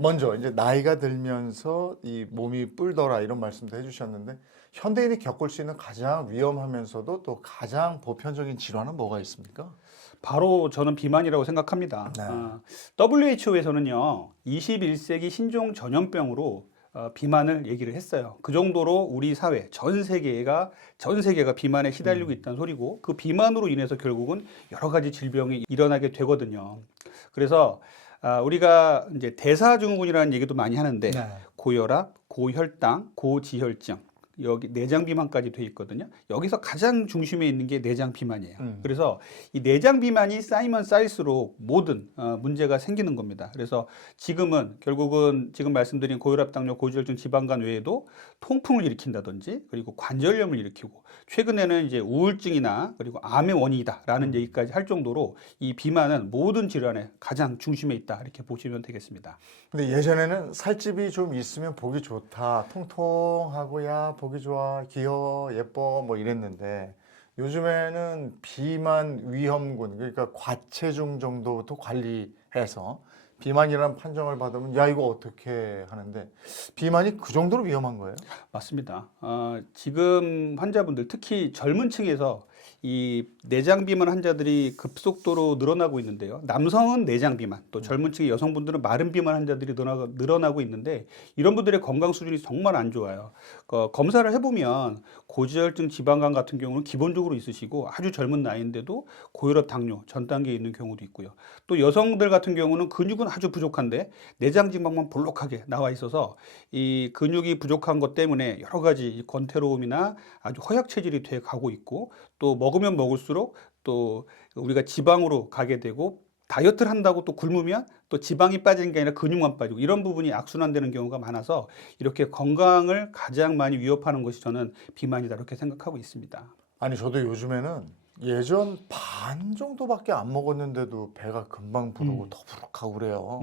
먼저 이제 나이가 들면서 이 몸이 뿔더라 이런 말씀도 해주셨는데 현대인이 겪을 수 있는 가장 위험하면서도 또 가장 보편적인 질환은 뭐가 있습니까? 바로 저는 비만이라고 생각합니다. 네. WHO에서는요, 21세기 신종 전염병으로 비만을 얘기를 했어요. 그 정도로 우리 사회 전 세계가 비만에 시달리고 있다는 소리고, 그 비만으로 인해서 결국은 여러 가지 질병이 일어나게 되거든요. 그래서 우리가 이제 대사증후군이라는 얘기도 많이 하는데 네. 고혈압, 고혈당, 고지혈증, 여기 내장 비만까지 돼 있거든요. 여기서 가장 중심에 있는 게 내장 비만이에요. 그래서 이 내장 비만이 쌓이면 쌓일수록 모든 문제가 생기는 겁니다. 그래서 지금은 결국은 지금 말씀드린 고혈압, 당뇨, 고지혈증, 지방간 외에도 통풍을 일으킨다든지 그리고 관절염을 일으키고 최근에는 이제 우울증이나 그리고 암의 원인이다라는 얘기까지 할 정도로 이 비만은 모든 질환의 가장 중심에 있다 이렇게 보시면 되겠습니다. 근데 예전에는 살집이 좀 있으면 보기 좋다, 통통하고야 보기 좋아, 귀여워, 예뻐 뭐 이랬는데 요즘에는 비만 위험군, 그러니까 과체중 정도부터 관리해서 비만이라는 판정을 받으면 야 이거 어떻게 하는데 비만이 그 정도로 위험한 거예요? 맞습니다. 지금 환자분들 특히 젊은 층에서 이 내장 비만 환자들이 급속도로 늘어나고 있는데요. 남성은 내장 비만, 또 젊은 층의 여성분들은 마른 비만 환자들이 늘어나고 있는데 이런 분들의 건강 수준이 정말 안 좋아요. 검사를 해보면 고지혈증, 지방간 같은 경우는 기본적으로 있으시고 아주 젊은 나이인데도 고혈압, 당뇨 전 단계에 있는 경우도 있고요. 또 여성들 같은 경우는 근육은 아주 부족한데 내장 지방만 볼록하게 나와 있어서 이 근육이 부족한 것 때문에 여러 가지 권태로움이나 아주 허약 체질이 돼 가고 있고 또 먹으면 먹을수록 또 우리가 지방으로 가게 되고 다이어트를 한다고 또 굶으면 또 지방이 빠지는 게 아니라 근육만 빠지고 이런 부분이 악순환되는 경우가 많아서 이렇게 건강을 가장 많이 위협하는 것이 저는 비만이다 이렇게 생각하고 있습니다. 아니 저도 요즘에는 예전 반 정도밖에 안 먹었는데도 배가 금방 부르고 더부룩하고 그래요.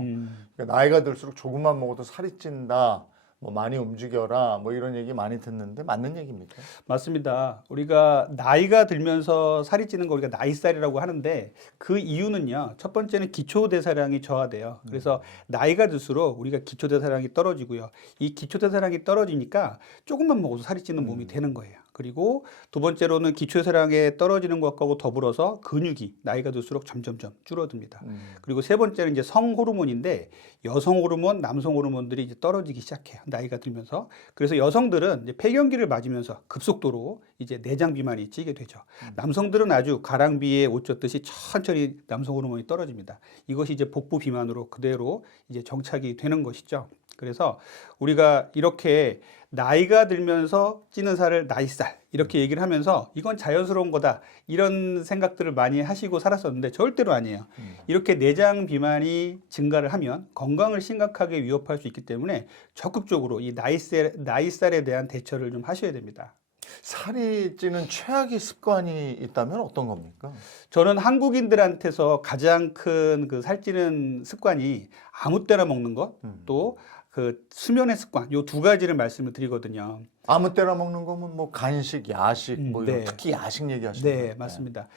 그러니까 나이가 들수록 조금만 먹어도 살이 찐다. 뭐 많이 움직여라 뭐 이런 얘기 많이 듣는데 맞는 얘기입니까? 맞습니다. 우리가 나이가 들면서 살이 찌는 거 우리가 나이살이라고 하는데 그 이유는요. 첫 번째는 기초대사량이 저하돼요. 그래서 나이가 들수록 우리가 기초대사량이 떨어지고요. 이 기초대사량이 떨어지니까 조금만 먹어도 살이 찌는 몸이 되는 거예요. 그리고 두 번째로는 기초대사량에 떨어지는 것하고 더불어서 근육이 나이가 들수록 점점점 줄어듭니다. 그리고 세 번째는 이제 성호르몬인데 여성 호르몬, 남성 호르몬들이 이제 떨어지기 시작해요. 나이가 들면서. 그래서 여성들은 이제 폐경기를 맞으면서 급속도로 이제 내장 비만이 찌게 되죠. 남성들은 아주 가랑비에 옷 젖듯이 천천히 남성 호르몬이 떨어집니다. 이것이 이제 복부 비만으로 그대로 이제 정착이 되는 것이죠. 그래서 우리가 이렇게 나이가 들면서 찌는 살을 나이살 이렇게 얘기를 하면서 이건 자연스러운 거다 이런 생각들을 많이 하시고 살았었는데 절대로 아니에요. 이렇게 내장 비만이 증가를 하면 건강을 심각하게 위협할 수 있기 때문에 적극적으로 이 나이살에 대한 대처를 좀 하셔야 됩니다. 살이 찌는 최악의 습관이 있다면 어떤 겁니까? 저는 한국인들한테서 가장 큰 그 살찌는 습관이 아무 때나 먹는 것, 또 그 수면의 습관, 요 두 가지를 말씀을 드리거든요. 아무 때나 먹는 거면 뭐 간식, 야식, 뭐 이런 네. 특히 야식 얘기하시는 네, 거예요. 맞습니다.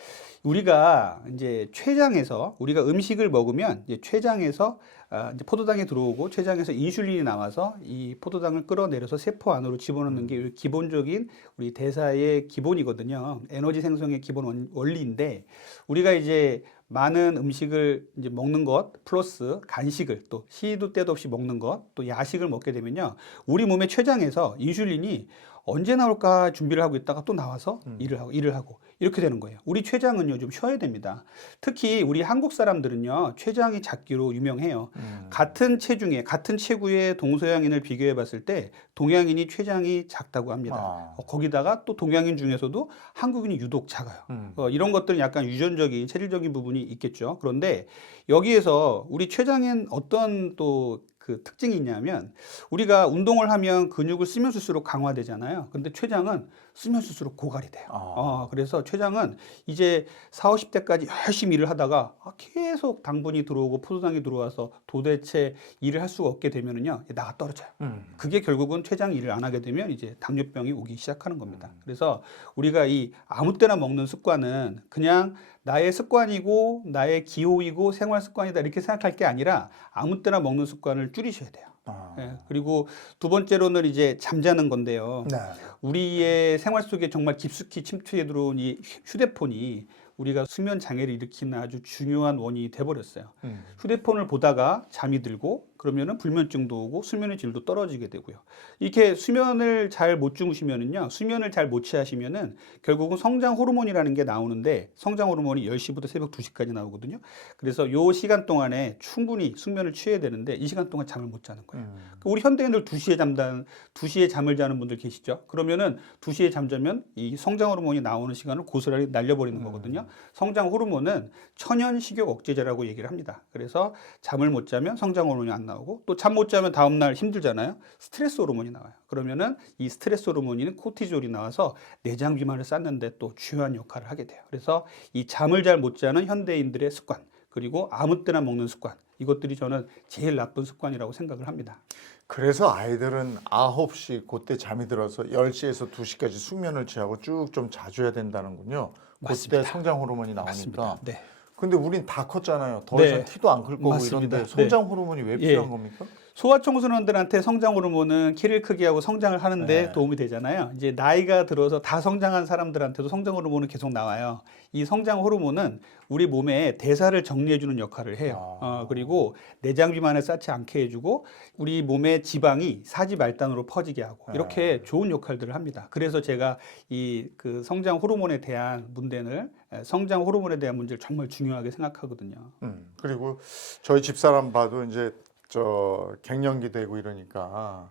우리가 이제 췌장에서 우리가 음식을 먹으면 이제 췌장에서 이제 포도당이 들어오고 췌장에서 인슐린이 나와서 이 포도당을 끌어내려서 세포 안으로 집어넣는 게 기본적인 우리 대사의 기본이거든요. 에너지 생성의 기본 원리인데 우리가 이제 많은 음식을 이제 먹는 것 플러스 간식을 또 시도 때도 없이 먹는 것 또 야식을 먹게 되면요. 우리 몸의 췌장에서 인슐린이 언제 나올까 준비를 하고 있다가 또 나와서 일을 하고 이렇게 되는 거예요. 우리 췌장은요 좀 쉬어야 됩니다. 특히 우리 한국 사람들은요 췌장이 작기로 유명해요. 같은 체중에 같은 체구의 동서양인을 비교해 봤을 때 동양인이 췌장이 작다고 합니다. 거기다가 또 동양인 중에서도 한국인이 유독 작아요. 이런 것들은 약간 유전적인 체질적인 부분이 있겠죠. 그런데 여기에서 우리 췌장엔 어떤 또 그 특징이 있냐면 우리가 운동을 하면 근육을 쓰면 쓸수록 강화되잖아요. 근데 췌장은 쓰면 쓸수록 고갈이 돼요. 그래서 췌장은 이제 40, 50대까지 열심히 일을 하다가 계속 당분이 들어오고 포도당이 들어와서 도대체 일을 할 수가 없게 되면은요 나가 떨어져요. 그게 결국은 췌장이 일을 안 하게 되면 이제 당뇨병이 오기 시작하는 겁니다. 그래서 우리가 이 아무 때나 먹는 습관은 그냥 나의 습관이고 나의 기호이고 생활 습관이다 이렇게 생각할 게 아니라 아무 때나 먹는 습관을 줄이셔야 돼요. 아. 예, 그리고 두 번째로는 이제 잠자는 건데요. 네. 우리의 생활 속에 정말 깊숙이 침투해 들어온 이 휴대폰이 우리가 수면 장애를 일으키는 아주 중요한 원인이 돼버렸어요. 휴대폰을 보다가 잠이 들고 그러면은 불면증도 오고 수면의 질도 떨어지게 되고요. 이렇게 수면을 잘 못 주무시면은요, 수면을 잘 못 취하시면은 결국은 성장 호르몬이라는 게 나오는데 성장 호르몬이 10시부터 새벽 2시까지 나오거든요. 그래서 요 시간 동안에 충분히 숙면을 취해야 되는데 이 시간 동안 잠을 못 자는 거예요. 우리 현대인들 2시에 잠을 자는 분들 계시죠? 그러면은 2시에 잠자면 이 성장 호르몬이 나오는 시간을 고스란히 날려버리는 거거든요. 성장 호르몬은 천연 식욕 억제제라고 얘기를 합니다. 그래서 잠을 못 자면 성장 호르몬이 안 나오고 또 잠 못 자면 다음날 힘들잖아요. 스트레스 호르몬이 나와요. 그러면은 이 스트레스 호르몬인 코티졸이 나와서 내장 비만을 쌓는데 또 중요한 역할을 하게 돼요. 그래서 이 잠을 잘 못 자는 현대인들의 습관, 그리고 아무 때나 먹는 습관, 이것들이 저는 제일 나쁜 습관이라고 생각을 합니다. 그래서 아이들은 9시 그때 잠이 들어서 10시에서 2시까지 숙면을 취하고 쭉 좀 자줘야 된다는군요. 맞습니다. 그때 성장 호르몬이 나오니까. 맞습니다. 네. 근데 우린 다 컸잖아요. 더 네. 이상 키도 안 클 거고 맞습니다. 이런데 성장 호르몬이 왜 예. 필요한 겁니까? 소아청소년들한테 성장 호르몬은 키를 크게 하고 성장을 하는데 네. 도움이 되잖아요. 이제 나이가 들어서 다 성장한 사람들한테도 성장 호르몬은 계속 나와요. 이 성장 호르몬은 우리 몸에 대사를 정리해주는 역할을 해요. 그리고 내장 비만을 쌓지 않게 해주고 우리 몸의 지방이 사지 말단으로 퍼지게 하고 이렇게 좋은 역할들을 합니다. 그래서 제가 이 그 성장 호르몬에 대한 성장 호르몬에 대한 문제를 정말 중요하게 생각하거든요. 그리고 저희 집사람 봐도 이제 저 갱년기 되고 이러니까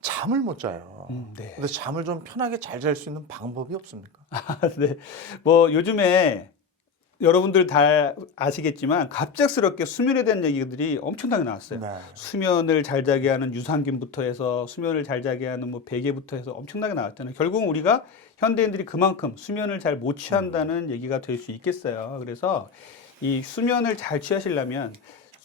잠을 못 자요. 네. 근데 잠을 좀 편하게 잘 잘 수 있는 방법이 없습니까? 네. 뭐 요즘에 여러분들 다 아시겠지만 갑작스럽게 수면에 대한 얘기들이 엄청나게 나왔어요. 네. 수면을 잘 자게 하는 유산균부터 해서 수면을 잘 자게 하는 뭐 베개부터 해서 엄청나게 나왔잖아요. 결국은 우리가 현대인들이 그만큼 수면을 잘 못 취한다는 얘기가 될 수 있겠어요. 그래서 이 수면을 잘 취하시려면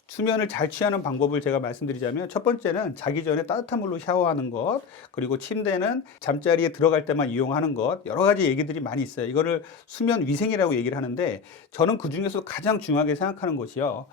수면을 잘 취하는 방법을 제가 말씀드리자면 첫 번째는 자기 전에 따뜻한 물로 샤워하는 것, 그리고 침대는 잠자리에 들어갈 때만 이용하는 것, 여러 가지 얘기들이 많이 있어요. 이거를 수면 위생이라고 얘기를 하는데 저는 그 중에서 가장 중요하게 생각하는 것이요.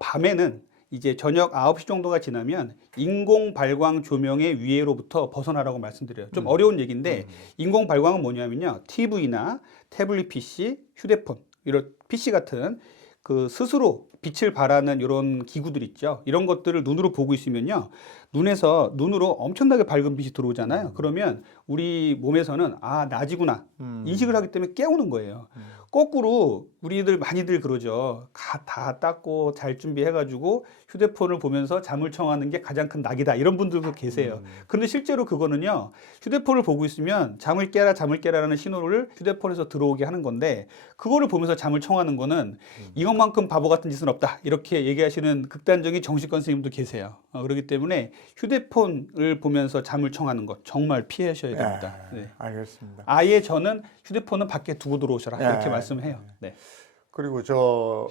밤에는 이제 저녁 9시 정도가 지나면 인공 발광 조명의 위해로부터 벗어나라고 말씀드려요. 좀 어려운 얘기인데 인공 발광은 뭐냐면요. TV나 태블릿 PC, 휴대폰, 이런 PC 같은 그 스스로 빛을 발하는 이런 기구들 있죠. 이런 것들을 눈으로 보고 있으면요. 눈으로 엄청나게 밝은 빛이 들어오잖아요. 그러면 우리 몸에서는 아, 낮이구나. 인식을 하기 때문에 깨우는 거예요. 거꾸로 우리들 많이들 그러죠. 다 닦고 잘 준비해가지고 휴대폰을 보면서 잠을 청하는 게 가장 큰 낙이다. 이런 분들도 계세요. 그런데 실제로 그거는요. 휴대폰을 보고 있으면 잠을 깨라라는 신호를 휴대폰에서 들어오게 하는 건데 그거를 보면서 잠을 청하는 거는 이것만큼 바보 같은 짓은 없다. 이렇게 얘기하시는 극단적인 정신과 선생님도 계세요. 그렇기 때문에 휴대폰을 보면서 잠을 청하는 것 정말 피하셔야 됩니다. 네. 알겠습니다. 아예 저는 휴대폰은 밖에 두고 들어오셔라 이렇게 말씀해요. 네. 그리고 저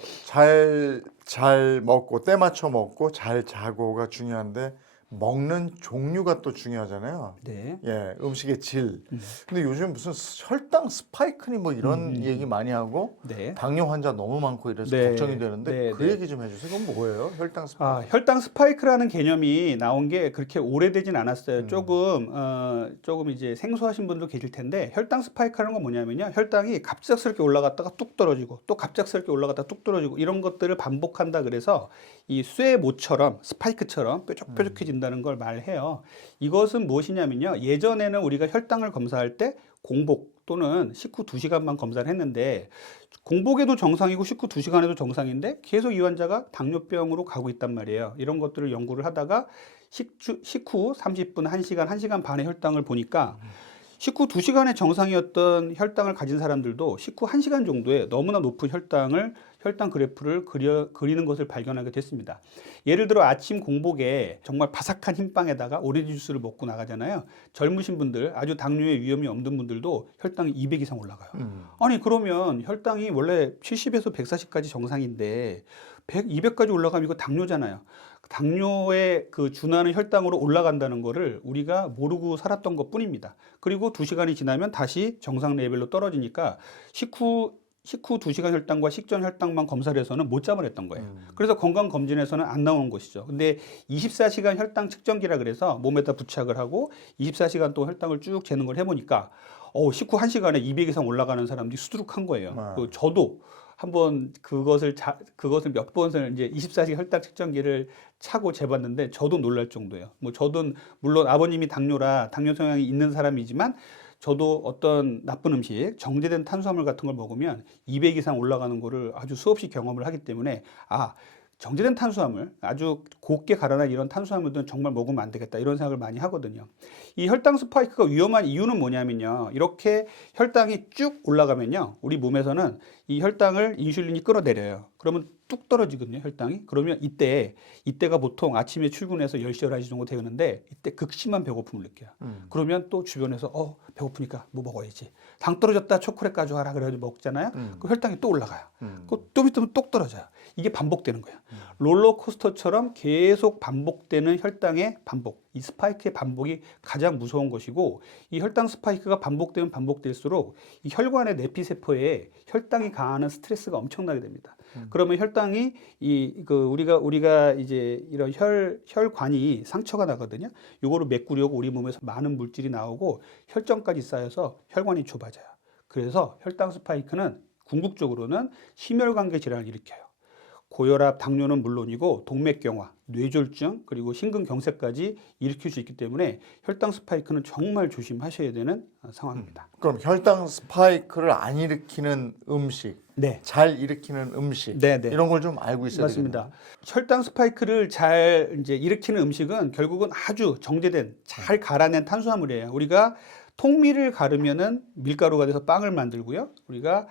잘 먹고 때 맞춰 먹고 잘 자고가 중요한데 먹는 종류가 또 중요하잖아요. 네. 예, 음식의 질. 근데 요즘 무슨 혈당 스파이크니 뭐 이런 얘기 많이 하고 네. 당뇨 환자 너무 많고 이래서 네. 걱정이 되는데 네, 그 네. 얘기 좀 해주세요. 그건 뭐예요? 혈당 스파이크. 혈당 스파이크라는 개념이 나온 게 그렇게 오래되진 않았어요. 조금 이제 생소하신 분도 계실 텐데 혈당 스파이크라는 건 뭐냐면요. 혈당이 갑작스럽게 올라갔다가 뚝 떨어지고 또 갑작스럽게 올라갔다가 뚝 떨어지고 이런 것들을 반복한다 그래서 이 쇠모처럼 스파이크처럼 뾰족뾰족해진다는 걸 말해요. 이것은 무엇이냐면요. 예전에는 우리가 혈당을 검사할 때 공복 또는 식후 2시간만 검사를 했는데 공복에도 정상이고 식후 2시간에도 정상인데 계속 이 환자가 당뇨병으로 가고 있단 말이에요. 이런 것들을 연구를 하다가 식후 30분, 1시간, 1시간 반의 혈당을 보니까 식후 2시간의 정상이었던 혈당을 가진 사람들도 식후 1시간 정도에 너무나 높은 혈당 그래프를 그리는 것을 발견하게 됐습니다. 예를 들어 아침 공복에 정말 바삭한 흰빵에다가 오렌지 주스를 먹고 나가잖아요. 젊으신 분들, 아주 당뇨의 위험이 없는 분들도 혈당이 200 이상 올라가요. 아니 그러면 혈당이 원래 70에서 140까지 정상인데 100, 200까지 올라가면 이거 당뇨잖아요. 당뇨에 그 준하는 혈당으로 올라간다는 거를 우리가 모르고 살았던 것 뿐입니다. 그리고 2시간이 지나면 다시 정상 레벨로 떨어지니까 식후 식후 2시간 혈당과 식전 혈당만 검사를 해서는 못 잡아냈던 거예요. 음. 그래서 건강검진에서는 안 나오는 것이죠. 근데 24시간 혈당 측정기라 그래서 몸에다 부착을 하고 24시간 동안 혈당을 쭉 재는 걸 해보니까 식후 1시간에 200 이상 올라가는 사람들이 수두룩한 거예요. 그 저도 한번 그것을 몇 번을 이제 24시간 혈당 측정기를 차고 재봤는데 저도 놀랄 정도예요. 뭐 저도 물론 아버님이 당뇨라 당뇨 성향이 있는 사람이지만 저도 어떤 나쁜 음식, 정제된 탄수화물 같은 걸 먹으면 200 이상 올라가는 거를 아주 수없이 경험을 하기 때문에 정제된 탄수화물, 아주 곱게 갈아낸 이런 탄수화물들은 정말 먹으면 안 되겠다 이런 생각을 많이 하거든요. 이 혈당 스파이크가 위험한 이유는 뭐냐면요. 이렇게 혈당이 쭉 올라가면요. 우리 몸에서는 이 혈당을 인슐린이 끌어내려요. 그러면 뚝 떨어지거든요, 혈당이. 그러면 이때가 보통 아침에 출근해서 10시, 11시 정도 되는데 이때 극심한 배고픔을 느껴요. 그러면 또 주변에서 배고프니까 뭐 먹어야지. 당 떨어졌다 초콜릿 가져와라 그래가지고 먹잖아요. 그 혈당이 또 올라가요. 좀 있으면 똑 떨어져요. 이게 반복되는 거예요. 롤러코스터처럼 계속 반복되는 혈당의 반복. 이 스파이크의 반복이 가장 무서운 것이고 이 혈당 스파이크가 반복되면 반복될수록 이 혈관의 내피세포에 혈당이 가하는 스트레스가 엄청나게 됩니다. 그러면 혈당이 우리가 이제 이런 혈관이 상처가 나거든요. 요거를 메꾸려고 우리 몸에서 많은 물질이 나오고 혈전까지 쌓여서 혈관이 좁아져요. 그래서 혈당 스파이크는 궁극적으로는 심혈관계 질환을 일으켜요. 고혈압, 당뇨는 물론이고 동맥경화, 뇌졸중, 그리고 심근경색까지 일으킬 수 있기 때문에 혈당 스파이크는 정말 조심하셔야 되는 상황입니다. 그럼 혈당 스파이크를 안 일으키는 음식, 네. 잘 일으키는 음식, 네네. 이런 걸 좀 알고 있어야 맞습니다. 되겠네요. 혈당 스파이크를 잘 이제 일으키는 음식은 결국은 아주 정제된, 잘 갈아낸 탄수화물이에요. 우리가 통밀을 가르면은 밀가루가 돼서 빵을 만들고요. 우리가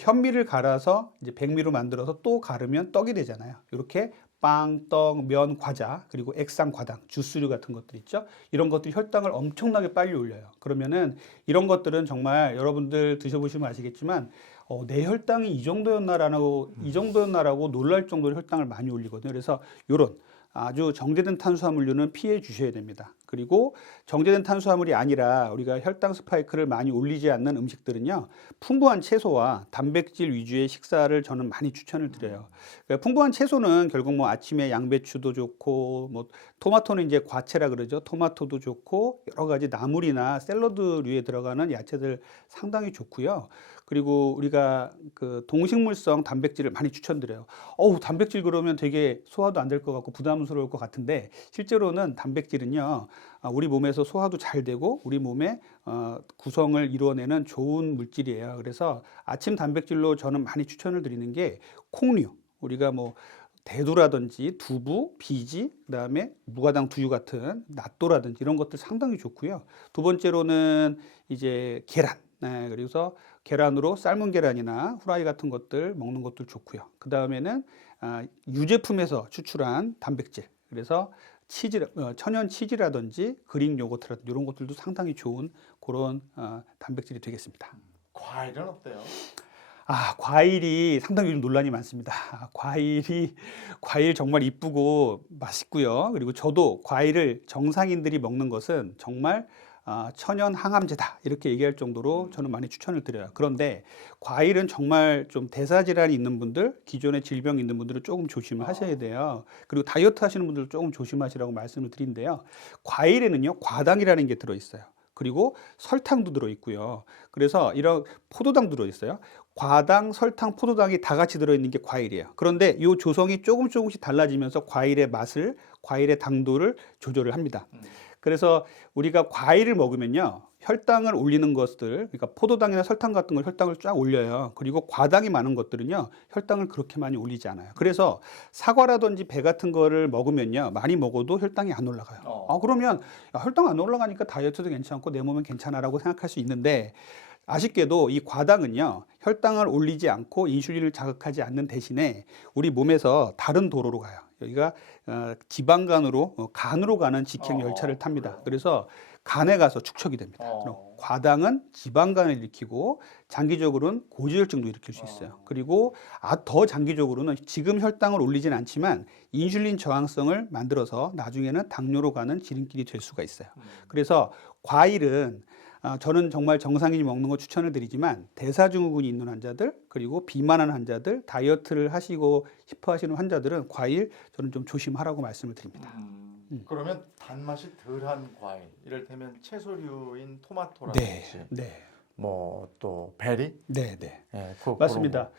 현미를 갈아서 이제 백미로 만들어서 또 가르면 떡이 되잖아요. 이렇게 빵, 떡, 면, 과자, 그리고 액상, 과당, 주스류 같은 것들 있죠. 이런 것들이 혈당을 엄청나게 빨리 올려요. 그러면은 이런 것들은 정말 여러분들 드셔보시면 아시겠지만 내 혈당이 이 정도였나라고 놀랄 정도로 혈당을 많이 올리거든요. 그래서 이런 아주 정제된 탄수화물류는 피해 주셔야 됩니다. 그리고 정제된 탄수화물이 아니라 우리가 혈당 스파이크를 많이 올리지 않는 음식들은요, 풍부한 채소와 단백질 위주의 식사를 저는 많이 추천을 드려요. 그러니까 풍부한 채소는 결국 뭐 아침에 양배추도 좋고, 뭐 토마토는 이제 과채라 그러죠. 토마토도 좋고, 여러 가지 나물이나 샐러드류에 들어가는 야채들 상당히 좋고요. 그리고 우리가 그 동식물성 단백질을 많이 추천드려요. 단백질 그러면 되게 소화도 안 될 것 같고 부담스러울 것 같은데 실제로는 단백질은요, 우리 몸에서 소화도 잘 되고 우리 몸의 구성을 이루어내는 좋은 물질이에요. 그래서 아침 단백질로 저는 많이 추천을 드리는 게 콩류. 우리가 뭐 대두라든지 두부, 비지, 그다음에 무가당 두유 같은 낫또라든지 이런 것들 상당히 좋고요. 두 번째로는 이제 계란. 네, 그래서 계란으로 삶은 계란이나 후라이 같은 것들 먹는 것들 좋고요. 그 다음에는 유제품에서 추출한 단백질. 그래서 천연 치즈라든지 그릭 요거트라든지 이런 것들도 상당히 좋은 그런 단백질이 되겠습니다. 과일은 어때요? 과일이 상당히 요즘 논란이 많습니다. 과일 정말 이쁘고 맛있고요. 그리고 저도 과일을 정상인들이 먹는 것은 정말 천연 항암제다 이렇게 얘기할 정도로 저는 많이 추천을 드려요. 그런데 과일은 정말 좀 대사질환이 있는 분들, 기존에 질병이 있는 분들은 조금 조심을 하셔야 돼요. 그리고 다이어트 하시는 분들 조금 조심하시라고 말씀을 드린데요. 과일에는요, 과당이라는 게 들어있어요. 그리고 설탕도 들어있고요. 그래서 이런 포도당도 들어있어요. 과당, 설탕, 포도당이 다 같이 들어있는 게 과일이에요. 그런데 이 조성이 조금씩 달라지면서 과일의 맛을, 과일의 당도를 조절을 합니다. 그래서 우리가 과일을 먹으면요, 혈당을 올리는 것들, 그러니까 포도당이나 설탕 같은 걸 혈당을 쫙 올려요. 그리고 과당이 많은 것들은요, 혈당을 그렇게 많이 올리지 않아요. 그래서 사과라든지 배 같은 거를 먹으면요, 많이 먹어도 혈당이 안 올라가요. 그러면 혈당 안 올라가니까 다이어트도 괜찮고 내 몸은 괜찮아라고 생각할 수 있는데, 아쉽게도 이 과당은요, 혈당을 올리지 않고 인슐린을 자극하지 않는 대신에 우리 몸에서 다른 도로로 가요. 여기가 지방간으로, 간으로 가는 직행 열차를 탑니다. 그래서 간에 가서 축적이 됩니다. 그럼 과당은 지방간을 일으키고 장기적으로는 고지혈증도 일으킬 수 있어요. 그리고 더 장기적으로는 지금 혈당을 올리진 않지만 인슐린 저항성을 만들어서 나중에는 당뇨로 가는 지름길이 될 수가 있어요. 그래서 과일은 저는 정말 정상인이 먹는 거 추천을 드리지만 대사증후군이 있는 환자들 그리고 비만한 환자들 다이어트를 하시고 싶어 하시는 환자들은 과일 저는 좀 조심하라고 말씀을 드립니다. 그러면 단맛이 덜한 과일, 이를테면 채소류인 네, 토마토라든지 네, 뭐 또 베리, 네, 네. 예, 맞습니다.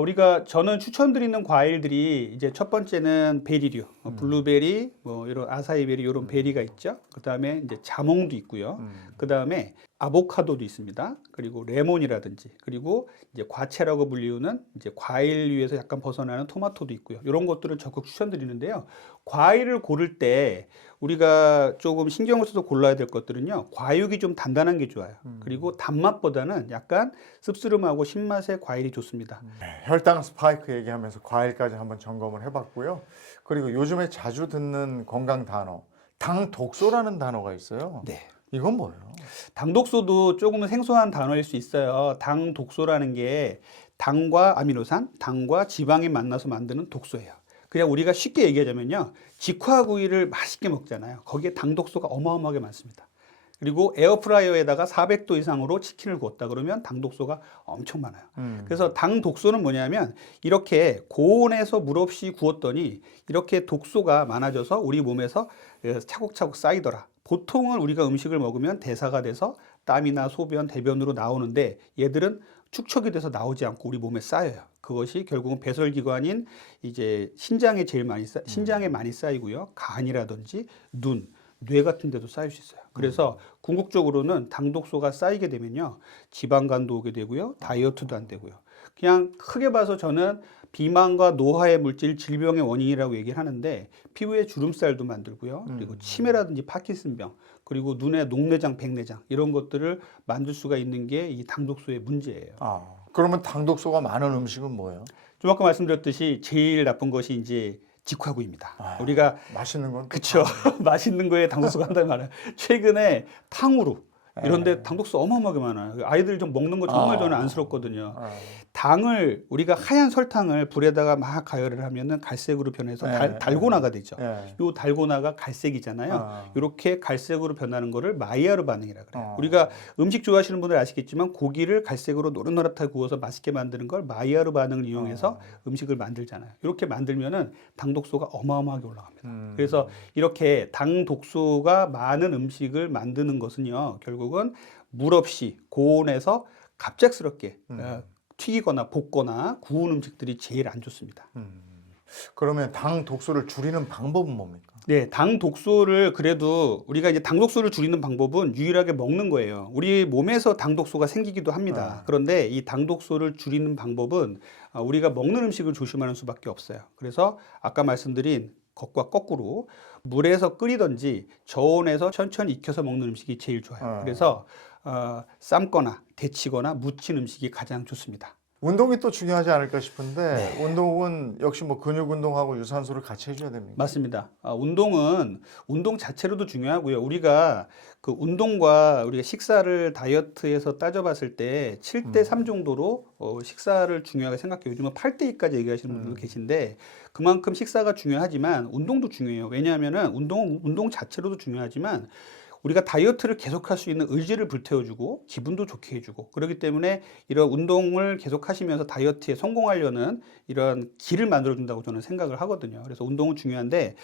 우리가 저는 추천드리는 과일들이 이제 첫 번째는 베리류, 블루베리, 뭐 이런 아사이베리 이런 베리가 있죠. 그다음에 이제 자몽도 있고요. 그다음에 아보카도도 있습니다. 그리고 레몬이라든지 그리고 이제 과채라고 불리우는 이제 과일류에서 약간 벗어나는 토마토도 있고요. 이런 것들을 적극 추천드리는데요. 과일을 고를 때 우리가 조금 신경을 써서 골라야 될 것들은요. 과육이 좀 단단한 게 좋아요. 그리고 단맛보다는 약간 씁쓸함하고 신맛의 과일이 좋습니다. 네, 혈당 스파이크 얘기하면서 과일까지 한번 점검을 해봤고요. 그리고 요즘에 자주 듣는 건강 단어, 당 독소라는 단어가 있어요. 네. 이건 뭐예요? 당 독소도 조금은 생소한 단어일 수 있어요. 당 독소라는 게 당과 아미노산, 당과 지방이 만나서 만드는 독소예요. 그냥 우리가 쉽게 얘기하자면요. 직화구이를 맛있게 먹잖아요. 거기에 당 독소가 어마어마하게 많습니다. 그리고 에어프라이어에다가 400도 이상으로 치킨을 구웠다 그러면 당 독소가 엄청 많아요. 그래서 당 독소는 뭐냐면 이렇게 고온에서 물 없이 구웠더니 이렇게 독소가 많아져서 우리 몸에서 차곡차곡 쌓이더라. 보통은 우리가 음식을 먹으면 대사가 돼서 땀이나 소변, 대변으로 나오는데 얘들은 축적이 돼서 나오지 않고 우리 몸에 쌓여요. 그것이 결국은 배설기관인 이제 신장에 신장에 많이 쌓이고요. 간이라든지 눈, 뇌 같은 데도 쌓일 수 있어요. 그래서 궁극적으로는 당독소가 쌓이게 되면요. 지방간도 오게 되고요. 다이어트도 안 되고요. 그냥 크게 봐서 저는 비만과 노화의 물질, 질병의 원인이라고 얘기를 하는데 피부에 주름살도 만들고요. 그리고 치매라든지 파킨슨병, 그리고 눈에 녹내장, 백내장 이런 것들을 만들 수가 있는 게 이 당독소의 문제예요. 그러면 당 독소가 많은 음식은 뭐예요? 좀 아까 말씀드렸듯이 제일 나쁜 것이 이제 직화구이입니다. 우리가 맛있는 건 그쵸. 맛있는 거에 당독소가 한다는 말이에요. 최근에 탕후루 이런데 당독소 어마어마하게 많아요. 아이들 좀 먹는 거 정말 저는 안쓰럽거든요. 당을 우리가 하얀 설탕을 불에다가 막 가열을 하면은 갈색으로 변해서 달고나가 되죠. 요 달고나가 갈색이잖아요. 이렇게 갈색으로 변하는 거를 마이야르 반응이라 그래요. 우리가 음식 좋아하시는 분들 아시겠지만 고기를 갈색으로 노릇노릇하게 구워서 맛있게 만드는 걸 마이야르 반응을 이용해서 음식을 만들잖아요. 이렇게 만들면은 당독소가 어마어마하게 올라갑니다. 그래서 이렇게 당독소가 많은 음식을 만드는 것은요. 결국은 물 없이 고온에서 갑작스럽게 튀기거나 볶거나 구운 음식들이 제일 안 좋습니다. 그러면 당 독소를 줄이는 방법은 뭡니까? 네, 당 독소를 그래도 우리가 이제 당 독소를 줄이는 방법은 유일하게 먹는 거예요. 우리 몸에서 당 독소가 생기기도 합니다. 그런데 이 당 독소를 줄이는 방법은 우리가 먹는 음식을 조심하는 수밖에 없어요. 그래서 아까 말씀드린 것과 거꾸로 물에서 끓이든지 저온에서 천천히 익혀서 먹는 음식이 제일 좋아요. 그래서 삶거나 데치거나 무친 음식이 가장 좋습니다. 운동이 또 중요하지 않을까 싶은데 운동은 역시 뭐 근육 운동하고 유산소를 같이 해줘야 됩니다. 맞습니다. 운동은 운동 자체로도 중요하고요. 우리가 그 운동과 우리가 식사를 다이어트에서 따져봤을 때 7대 3 정도로 식사를 중요하게 생각해요. 요즘은 8대 2까지 얘기하시는 분들도 계신데 그만큼 식사가 중요하지만 운동도 중요해요. 왜냐하면은 운동 자체로도 중요하지만 우리가 다이어트를 계속할 수 있는 의지를 불태워주고 기분도 좋게 해주고 그렇기 때문에 이런 운동을 계속하시면서 다이어트에 성공하려는 이런 길을 만들어준다고 저는 생각을 하거든요. 그래서 운동은 중요한데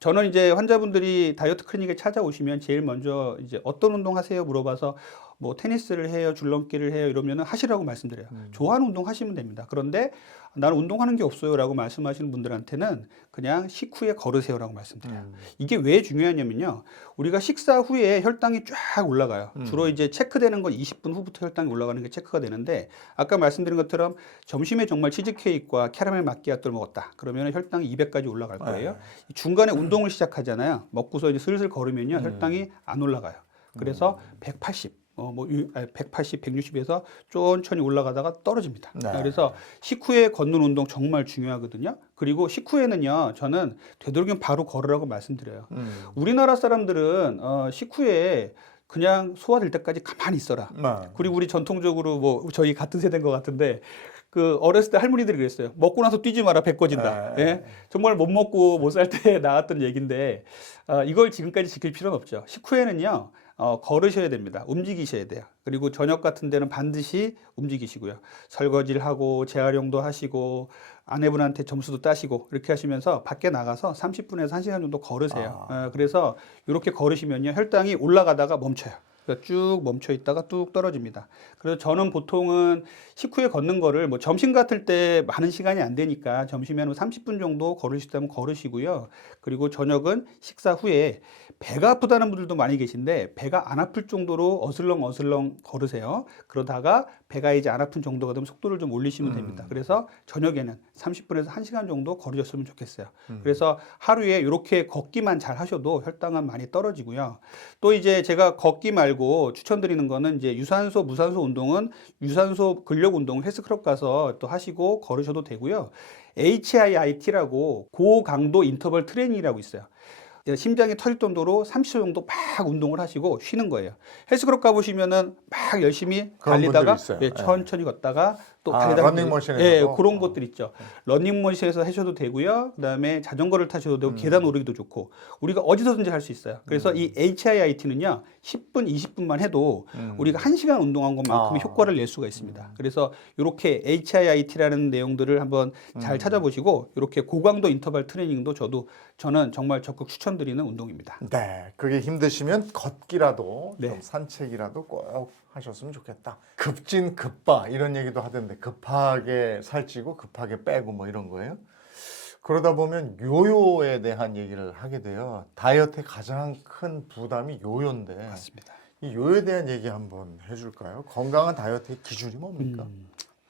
저는 이제 환자분들이 다이어트 클리닉에 찾아오시면 제일 먼저 이제 어떤 운동 하세요 물어봐서 뭐 테니스를 해요, 줄넘기를 해요 이러면은 하시라고 말씀드려요. 좋아하는 운동 하시면 됩니다. 그런데 나는 운동하는 게 없어요라고 말씀하시는 분들한테는 그냥 식후에 걸으세요라고 말씀드려요. 이게 왜 중요하냐면요. 우리가 식사 후에 혈당이 쫙 올라가요. 주로 이제 체크되는 건 20분 후부터 혈당이 올라가는 게 체크가 되는데 아까 말씀드린 것처럼 점심에 정말 치즈케이크와 캐러멜 마끼아또를 먹었다. 그러면 혈당이 200까지 올라갈 거예요. 중간에 운동을 시작하잖아요. 먹고서 이제 슬슬 걸으면요. 혈당이 안 올라가요. 그래서 180 180, 160에서 천천히 올라가다가 떨어집니다. 그래서 식후에 걷는 운동 정말 중요하거든요. 그리고 식후에는요, 저는 되도록이면 바로 걸으라고 말씀드려요. 우리나라 사람들은 식후에 그냥 소화될 때까지 가만히 있어라. 그리고 우리 전통적으로 뭐 저희 같은 세대인 것 같은데 그 어렸을 때 할머니들이 그랬어요. 먹고 나서 뛰지 마라, 배 꺼진다. 예? 정말 못 먹고 못 살 때 나왔던 얘기인데 이걸 지금까지 지킬 필요는 없죠. 식후에는요. 걸으셔야 됩니다. 움직이셔야 돼요. 그리고 저녁 같은 데는 반드시 움직이시고요. 설거지를 하고 재활용도 하시고 아내분한테 점수도 따시고 이렇게 하시면서 밖에 나가서 30분에서 1시간 정도 걸으세요. 그래서 이렇게 걸으시면요. 혈당이 올라가다가 멈춰요. 그러니까 쭉 멈춰 있다가 뚝 떨어집니다. 그래서 저는 보통은 식후에 걷는 거를 뭐 점심 같을 때 많은 시간이 안 되니까 점심에는 30분 정도 걸으시다면 걸으시고요. 그리고 저녁은 식사 후에 배가 아프다는 분들도 많이 계신데 배가 안 아플 정도로 어슬렁 걸으세요. 그러다가 배가 이제 안 아픈 정도가 되면 속도를 좀 올리시면 됩니다. 그래서 저녁에는 30분에서 1시간 정도 걸으셨으면 좋겠어요. 그래서 하루에 이렇게 걷기만 잘 하셔도 혈당은 많이 떨어지고요. 또 이제 제가 걷기 말고 추천드리는 거는 이제 유산소, 무산소 운동은 유산소 근력 운동 헬스클럽 가서 또 하시고 걸으셔도 되고요. HIIT라고 고강도 인터벌 트레이닝이라고 있어요. 심장이 터질 정도로 30초 정도 막 운동을 하시고 쉬는 거예요. 헬스클럽 가보시면은 막 열심히 그런 달리다가 분들이 있어요. 예, 천천히 걷다가 또 달리다가 러닝머신에서도? 예, 그런 것들 있죠. 러닝머신에서 하셔도 되고요. 그다음에 자전거를 타셔도 되고 계단 오르기도 좋고 우리가 어디서든지 할 수 있어요. 그래서 이 HIIT는요 10분, 20분만 해도 우리가 1시간 운동한 것만큼의 효과를 낼 수가 있습니다. 그래서 이렇게 HIIT라는 내용들을 한번 잘 찾아보시고 이렇게 고강도 인터벌 트레이닝도 저는 정말 적극 추천드리는 운동입니다. 네, 그게 힘드시면 걷기라도 네. 좀 산책이라도 꼭 하셨으면 좋겠다. 급진 급바 이런 얘기도 하던데 급하게 살찌고 급하게 빼고 뭐 이런 거예요. 그러다 보면 요요에 대한 얘기를 하게 돼요. 다이어트의 가장 큰 부담이 요요인데 맞습니다. 이 요요에 대한 얘기 한번 해줄까요? 건강한 다이어트의 기준이 뭡니까?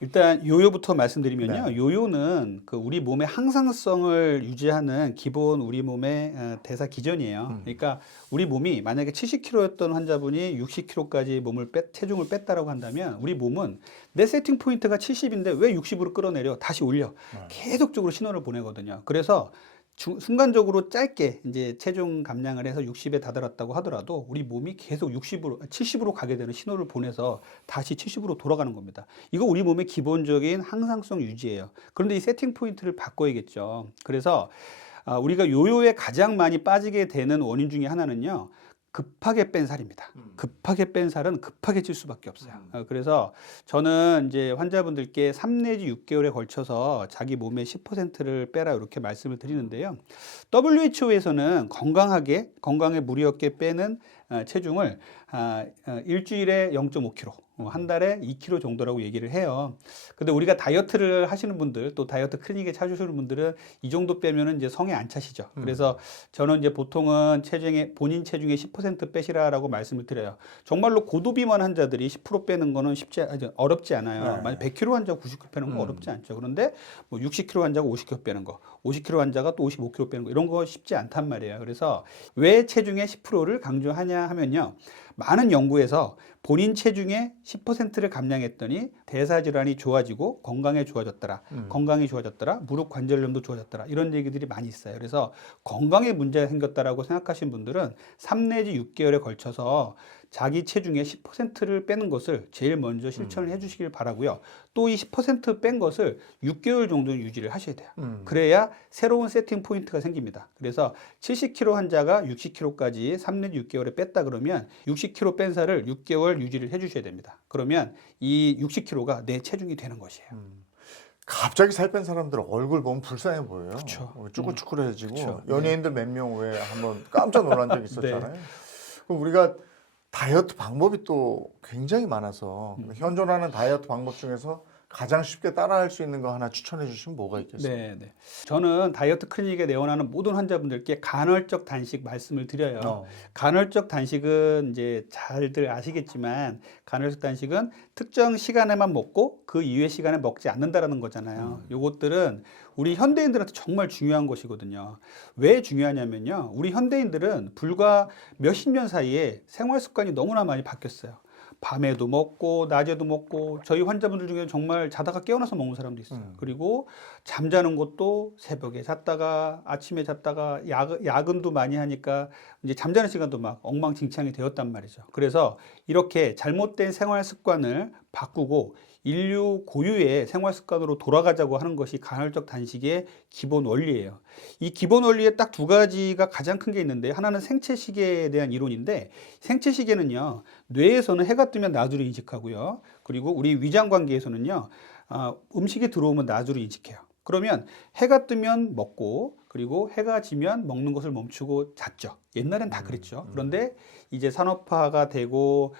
일단 요요부터 말씀드리면요. 네. 요요는 그 우리 몸의 항상성을 유지하는 기본 우리 몸의 대사 기전이에요. 그러니까 우리 몸이 만약에 70kg였던 환자분이 60kg까지 체중을 뺐다라고 한다면 우리 몸은 내 세팅 포인트가 70인데 왜 60으로 끌어내려 다시 올려 계속적으로 신호를 보내거든요. 그래서 순간적으로 짧게 이제 체중 감량을 해서 60에 다다랐다고 하더라도 우리 몸이 계속 70으로 가게 되는 신호를 보내서 다시 70으로 돌아가는 겁니다. 이거 우리 몸의 기본적인 항상성 유지예요. 그런데 이 세팅 포인트를 바꿔야겠죠. 그래서 우리가 요요에 가장 많이 빠지게 되는 원인 중에 하나는요. 급하게 뺀 살입니다. 급하게 뺀 살은 급하게 찔 수밖에 없어요. 그래서 저는 이제 환자분들께 3 내지 6개월에 걸쳐서 자기 몸의 10%를 빼라 이렇게 말씀을 드리는데요. WHO에서는 건강에 무리 없게 빼는 체중을 일주일에 0.5kg, 한 달에 2kg 정도라고 얘기를 해요. 근데 우리가 다이어트를 하시는 분들, 또 다이어트 클리닉에 찾으시는 분들은 이 정도 빼면은 이제 성에 안 차시죠. 그래서 저는 이제 보통은 본인 체중의 10% 빼시라라고 말씀을 드려요. 정말로 고도비만 환자들이 10% 빼는 거는 어렵지 않아요. 네. 만약 100kg 환자가 90kg 빼는 거 어렵지 않죠. 그런데 뭐 60kg 환자가 50kg 빼는 거, 50kg 환자가 또 55kg 빼는 거 이런 거 쉽지 않단 말이에요. 그래서 왜 체중의 10%를 강조하냐 하면요. 많은 연구에서 본인 체중의 10%를 감량했더니 대사질환이 좋아지고 건강이 좋아졌더라, 무릎 관절염도 좋아졌더라 이런 얘기들이 많이 있어요. 그래서 건강에 문제가 생겼다라고 생각하신 분들은 3 내지 6개월에 걸쳐서 자기 체중의 10%를 빼는 것을 제일 먼저 실천을 해주시길 바라고요. 또 이 10% 뺀 것을 6개월 정도 유지를 하셔야 돼요. 그래야 새로운 세팅 포인트가 생깁니다. 그래서 70kg 환자가 60kg까지 3 내지 6개월에 뺐다 그러면 60kg 뺀 살을 6개월 유지를 해주셔야 됩니다. 그러면 이 60kg가 내 체중이 되는 것이에요. 갑자기 살 뺀 사람들 얼굴 보면 불쌍해 보여요. 그쵸. 쭈글쭈글해지고 그쵸. 연예인들 몇 명 왜 한번 깜짝 놀란 적이 있었잖아요. 그럼 우리가 다이어트 방법이 또 굉장히 많아서 현존하는 다이어트 방법 중에서 가장 쉽게 따라할 수 있는 거 하나 추천해 주시면 뭐가 있겠어요? 네. 저는 다이어트 클리닉에 내원하는 모든 환자분들께 간헐적 단식 말씀을 드려요. 간헐적 단식은 이제 잘들 아시겠지만 간헐적 단식은 특정 시간에만 먹고 그 이외의 시간에 먹지 않는다라는 거잖아요. 요것들은 우리 현대인들한테 정말 중요한 것이거든요. 왜 중요하냐면요. 우리 현대인들은 불과 몇십 년 사이에 생활 습관이 너무나 많이 바뀌었어요. 밤에도 먹고 낮에도 먹고 저희 환자분들 중에 정말 자다가 깨어나서 먹는 사람도 있어요. 그리고 잠자는 것도 새벽에 잤다가 아침에 잤다가 야근도 많이 하니까 이제 잠자는 시간도 막 엉망진창이 되었단 말이죠. 그래서 이렇게 잘못된 생활 습관을 바꾸고 인류 고유의 생활 습관으로 돌아가자고 하는 것이 간헐적 단식의 기본 원리예요. 이 기본 원리에 딱 두 가지가 가장 큰 게 있는데, 하나는 생체 시계에 대한 이론인데, 생체 시계는요, 뇌에서는 해가 뜨면 나주를 인식하고요. 그리고 우리 위장 관계에서는요, 음식이 들어오면 나주를 인식해요. 그러면 해가 뜨면 먹고, 그리고 해가 지면 먹는 것을 멈추고 잤죠. 옛날엔 다 그랬죠. 그런데 이제 산업화가 되고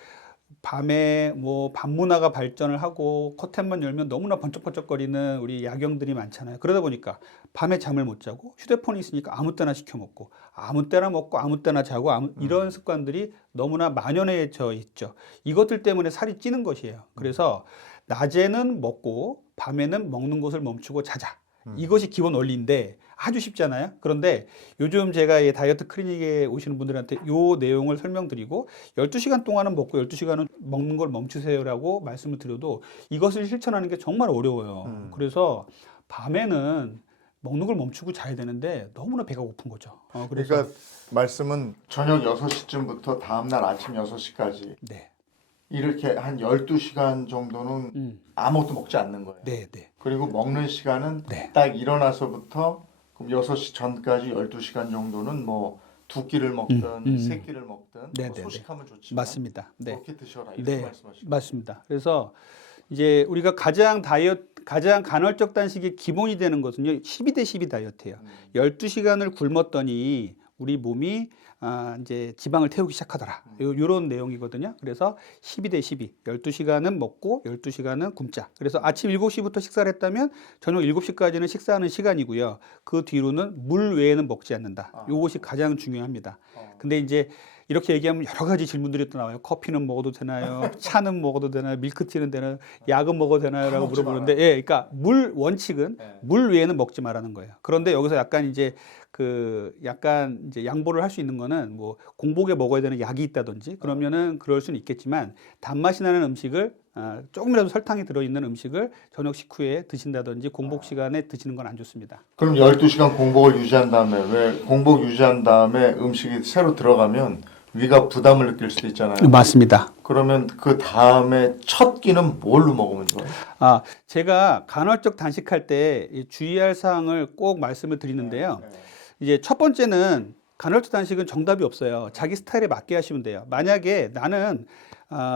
밤에 뭐 밤문화가 발전을 하고 커튼만 열면 너무나 번쩍번쩍거리는 우리 야경들이 많잖아요. 그러다 보니까 밤에 잠을 못 자고 휴대폰이 있으니까 아무 때나 시켜 먹고 아무 때나 먹고 아무 때나 자고 이런 습관들이 너무나 만연해져 있죠. 이것들 때문에 살이 찌는 것이에요. 그래서 낮에는 먹고 밤에는 먹는 것을 멈추고 자자. 이것이 기본 원리인데 아주 쉽잖아요. 그런데 요즘 제가 이 다이어트 클리닉에 오시는 분들한테 요 내용을 설명드리고 12시간 동안은 먹고 12시간은 먹는 걸 멈추세요라고 말씀을 드려도 이것을 실천하는 게 정말 어려워요. 그래서 밤에는 먹는 걸 멈추고 자야 되는데 너무나 배가 고픈 거죠. 그래서 그러니까 말씀은 저녁 6시쯤부터 다음날 아침 6시까지 네. 이렇게 한 12시간 정도는 아무것도 먹지 않는 거예요. 네, 네. 그리고 먹는 시간은 네. 딱 일어나서부터 그럼 6시 전까지 12시간 정도는 뭐 두 끼를 먹든 세 끼를 먹든 네, 뭐 네, 소식하면 좋지만 맞습니다. 네. 그렇게 드셔라 이렇게 네, 말씀하시죠. 맞습니다. 그래서 이제 우리가 가장 간헐적 단식의 기본이 되는 것은요, 12대 12 다이어트예요. 12시간을 굶었더니 우리 몸이 이제 지방을 태우기 시작하더라. 요런 내용이거든요. 그래서 12대 12, 12시간은 먹고 12시간은 굶자. 그래서 아침 7시부터 식사를 했다면 저녁 7시까지는 식사하는 시간이고요. 그 뒤로는 물 외에는 먹지 않는다. 요것이 가장 중요합니다. 근데 이제 이렇게 얘기하면 여러 가지 질문들이 또 나와요. 커피는 먹어도 되나요? 차는 먹어도 되나요? 밀크티는 되나요? 약은 먹어도 되나요? 라고 물어보는데, 예, 그러니까 물 원칙은 물 외에는 먹지 말라는 거예요. 그런데 여기서 약간 이제 양보를 할 수 있는 거는 뭐 공복에 먹어야 되는 약이 있다든지 그러면은 그럴 수는 있겠지만 단맛이 나는 음식을 조금이라도 설탕이 들어있는 음식을 저녁 식후에 드신다든지 공복 시간에 드시는 건 안 좋습니다. 그럼 12시간 공복을 유지한 다음에 왜 공복 유지한 다음에 음식이 새로 들어가면 위가 부담을 느낄 수도 있잖아요. 맞습니다. 그러면 그 다음에 첫 끼는 뭘로 먹으면 좋아요? 제가 간헐적 단식할 때 주의할 사항을 꼭 말씀을 드리는데요. 이제 첫 번째는 간헐적 단식은 정답이 없어요. 자기 스타일에 맞게 하시면 돼요. 만약에 나는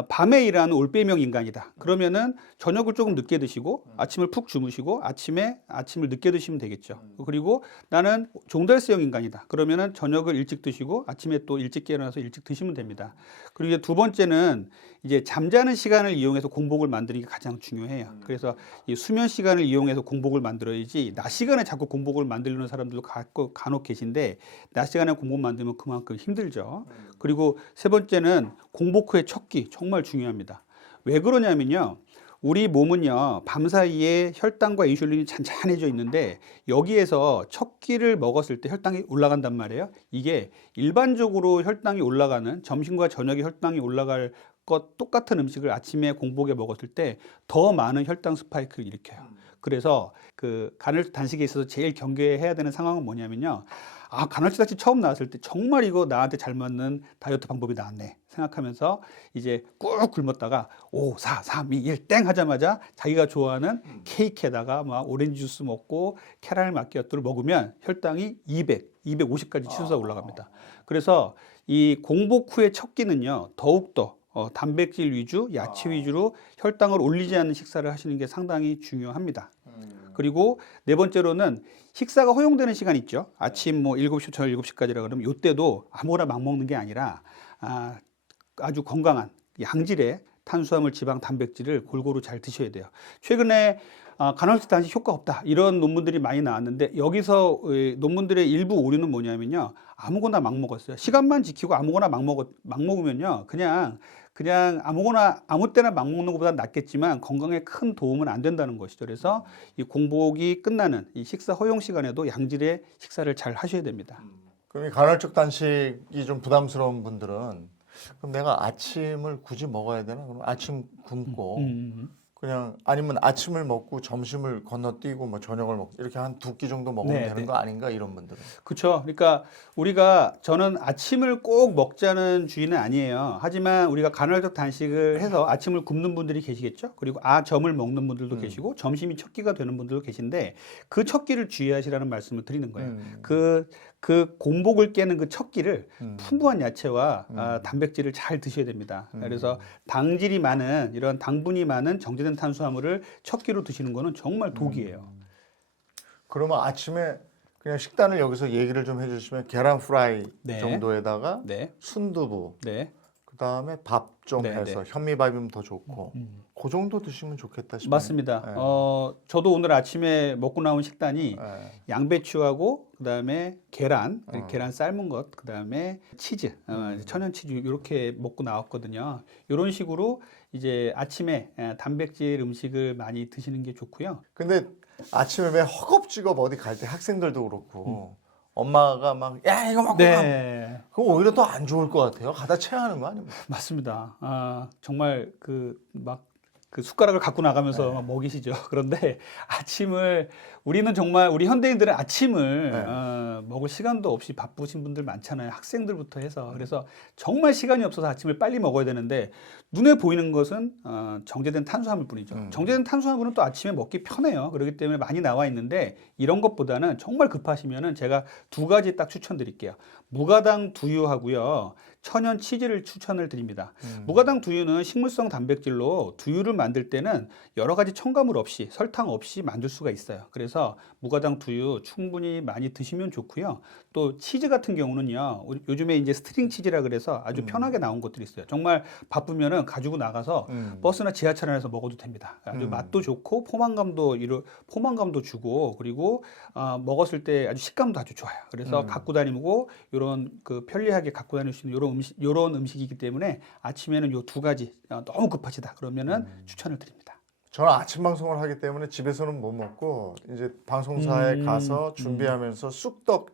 밤에 일하는 올빼미형 인간이다. 그러면은 저녁을 조금 늦게 드시고 아침을 푹 주무시고 아침을 늦게 드시면 되겠죠. 그리고 나는 종달새형 인간이다. 그러면은 저녁을 일찍 드시고 아침에 또 일찍 깨어나서 일찍 드시면 됩니다. 그리고 이제 두 번째는 이제 잠자는 시간을 이용해서 공복을 만드는 게 가장 중요해요. 그래서 이 수면 시간을 이용해서 공복을 만들어야지 낮 시간에 자꾸 공복을 만들려는 사람들도 간혹 계신데 낮 시간에 공복 만들면 그만큼 힘들죠. 그리고 세 번째는 공복 후의 첫 끼 정말 중요합니다. 왜 그러냐면요. 우리 몸은요, 밤사이에 혈당과 인슐린이 잔잔해져 있는데 여기에서 첫 끼를 먹었을 때 혈당이 올라간단 말이에요. 이게 일반적으로 혈당이 올라가는 점심과 저녁에 혈당이 올라갈 것 똑같은 음식을 아침에 공복에 먹었을 때 더 많은 혈당 스파이크를 일으켜요. 그래서 그 간헐적 단식에 있어서 제일 경계해야 되는 상황은 뭐냐면요. 간헐적 단식 처음 나왔을 때 정말 이거 나한테 잘 맞는 다이어트 방법이 나왔네 생각하면서 이제 꾹 굶었다가 5, 4, 3, 2, 1 땡 하자마자 자기가 좋아하는 케이크에다가 막 오렌지 주스 먹고 캐러멜 마키아토를 먹으면 혈당이 200, 250까지 치솟아 올라갑니다. 그래서 이 공복 후의 첫 끼는요, 더욱더 단백질 위주, 야채 위주로 혈당을 올리지 않는 식사를 하시는 게 상당히 중요합니다. 그리고 네 번째로는 식사가 허용되는 시간 있죠. 아침 뭐 7시, 저녁 7시까지라 그러면 이때도 아무거나 막 먹는 게 아니라 아주 건강한 양질의 탄수화물, 지방, 단백질을 골고루 잘 드셔야 돼요. 최근에 간헐적 단식 효과 없다 이런 논문들이 많이 나왔는데 여기서 논문들의 일부 오류는 뭐냐면요. 아무거나 막 먹었어요. 시간만 지키고 아무거나 막 먹으면요. 그냥 아무거나 아무 때나 막 먹는 것보다 낫겠지만 건강에 큰 도움은 안 된다는 것이죠. 그래서 이 공복이 끝나는 이 식사 허용 시간에도 양질의 식사를 잘 하셔야 됩니다. 그럼 이 간헐적 단식이 좀 부담스러운 분들은 그럼 내가 아침을 굳이 먹어야 되나? 그럼 아침 굶고 그냥 아니면 아침을 먹고 점심을 건너뛰고 뭐 저녁을 먹고 이렇게 한 2끼 정도 먹으면 네, 되는 네. 거 아닌가 이런 분들은. 그렇죠. 그러니까 저는 아침을 꼭 먹자는 주의는 아니에요. 하지만 우리가 간헐적 단식을 해서 아침을 굶는 분들이 계시겠죠. 그리고 점을 먹는 분들도 계시고 점심이 첫 끼가 되는 분들도 계신데 그 첫 끼를 주의하시라는 말씀을 드리는 거예요. 그 공복을 깨는 그 첫 끼를 풍부한 야채와 단백질을 잘 드셔야 됩니다. 그래서 당질이 많은 이런 당분이 많은 정제된 탄수화물을 첫 끼로 드시는 거는 정말 독이에요. 그러면 아침에 그냥 식단을 여기서 얘기를 좀 해주시면 계란 프라이 네. 정도에다가 네. 순두부, 네. 그다음에 밥 좀 네, 해서 현미밥이면 더 좋고 그 정도 드시면 좋겠다 싶어요. 맞습니다. 네. 저도 오늘 아침에 먹고 나온 식단이 네. 양배추하고 그다음에 계란 삶은 것, 그다음에 치즈, 천연 치즈 이렇게 먹고 나왔거든요. 이런 식으로 이제 아침에 단백질 음식을 많이 드시는 게 좋고요. 근데 아침에 왜 허겁지겁 어디 갈 때 학생들도 그렇고 엄마가 막 야 이거 먹고 가. 네, 그거 오히려 더 안 좋을 것 같아요. 가다 체하는 거 아닙니까? 맞습니다. 정말 그 숟가락을 갖고 나가면서 막 먹이시죠. 그런데 우리 현대인들은 아침을 먹을 시간도 없이 바쁘신 분들 많잖아요. 학생들부터 해서. 그래서 정말 시간이 없어서 아침을 빨리 먹어야 되는데 눈에 보이는 것은 정제된 탄수화물 뿐이죠. 정제된 탄수화물은 또 아침에 먹기 편해요. 그렇기 때문에 많이 나와 있는데 이런 것보다는 정말 급하시면은 제가 2가지 딱 추천드릴게요. 무가당 두유하고요. 천연 치즈를 추천을 드립니다. 무가당 두유는 식물성 단백질로 두유를 만들 때는 여러 가지 첨가물 없이 설탕 없이 만들 수가 있어요. 그래서 무가당 두유 충분히 많이 드시면 좋고요. 또 치즈 같은 경우는요. 요즘에 이제 스트링 치즈라 그래서 아주 편하게 나온 것들이 있어요. 정말 바쁘면은 가지고 나가서 버스나 지하철 안에서 먹어도 됩니다. 아주 맛도 좋고 포만감도 주고 그리고 먹었을 때 아주 식감도 아주 좋아요. 그래서 갖고 다니고 이런 그 편리하게 갖고 다닐 수 있는 이런 음식이기 때문에 아침에는 요 2가지 너무 급하시다 그러면은 추천을 드립니다. 저는 아침 방송을 하기 때문에 집에서는 못 먹고 이제 방송사에 가서 준비하면서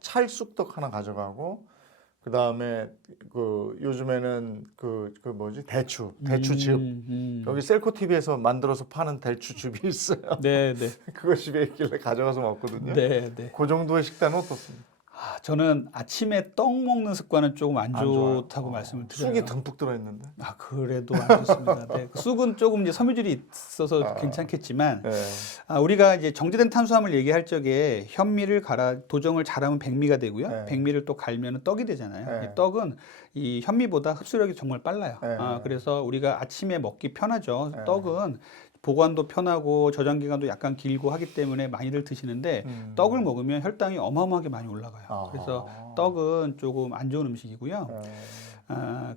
찰쑥떡 하나 가져가고 그다음에 그 요즘에는 그 뭐지 대추즙 여기 셀코 TV에서 만들어서 파는 대추즙이 있어요. 네, 네. 그거 집에 있길래 가져가서 먹거든요. 네, 네. 그 정도의 식단은 어떻습니까? 저는 아침에 떡 먹는 습관은 조금 안 안 좋아요. 좋다고 말씀을 드려요. 쑥이 듬뿍 들어있는데. 그래도 안 좋습니다. 네. 쑥은 조금 이제 섬유질이 있어서 괜찮겠지만, 네. 우리가 이제 정제된 탄수화물 얘기할 적에 현미를 도정을 잘하면 백미가 되고요. 네. 백미를 또 갈면 떡이 되잖아요. 네. 이 떡은 이 현미보다 흡수력이 정말 빨라요. 네. 그래서 우리가 아침에 먹기 편하죠. 네. 떡은 보관도 편하고 저장 기간도 약간 길고 하기 때문에 많이들 드시는데 떡을 먹으면 혈당이 어마어마하게 많이 올라가요. 그래서 떡은 조금 안 좋은 음식이고요.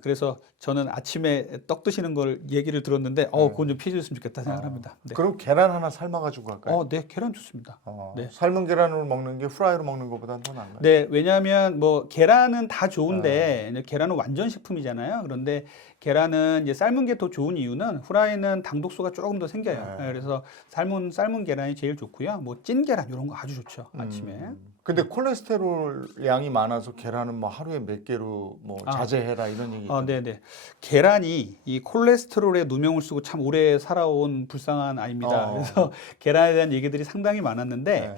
그래서 저는 아침에 떡 드시는 걸 얘기를 들었는데 그건 좀 피해 줬으면 좋겠다 생각합니다. 네. 그럼 계란 하나 삶아가지고 갈까요? 네, 계란 좋습니다. 네. 삶은 계란으로 먹는 게 후라이로 먹는 것보다는 더 나은가요? 네, 왜냐하면 뭐 계란은 다 좋은데 계란은 완전 식품이잖아요. 그런데 계란은 이제 삶은 게 더 좋은 이유는 후라이는 당독소가 조금 더 생겨요. 그래서 삶은 계란이 제일 좋고요. 뭐 찐 계란 이런 거 아주 좋죠. 아침에. 근데 콜레스테롤 양이 많아서 계란은 뭐 하루에 몇 개로 뭐 자제해라 이런 얘기. 네네. 계란이 이 콜레스테롤에 누명을 쓰고 참 오래 살아온 불쌍한 아이입니다. 그래서 계란에 대한 얘기들이 상당히 많았는데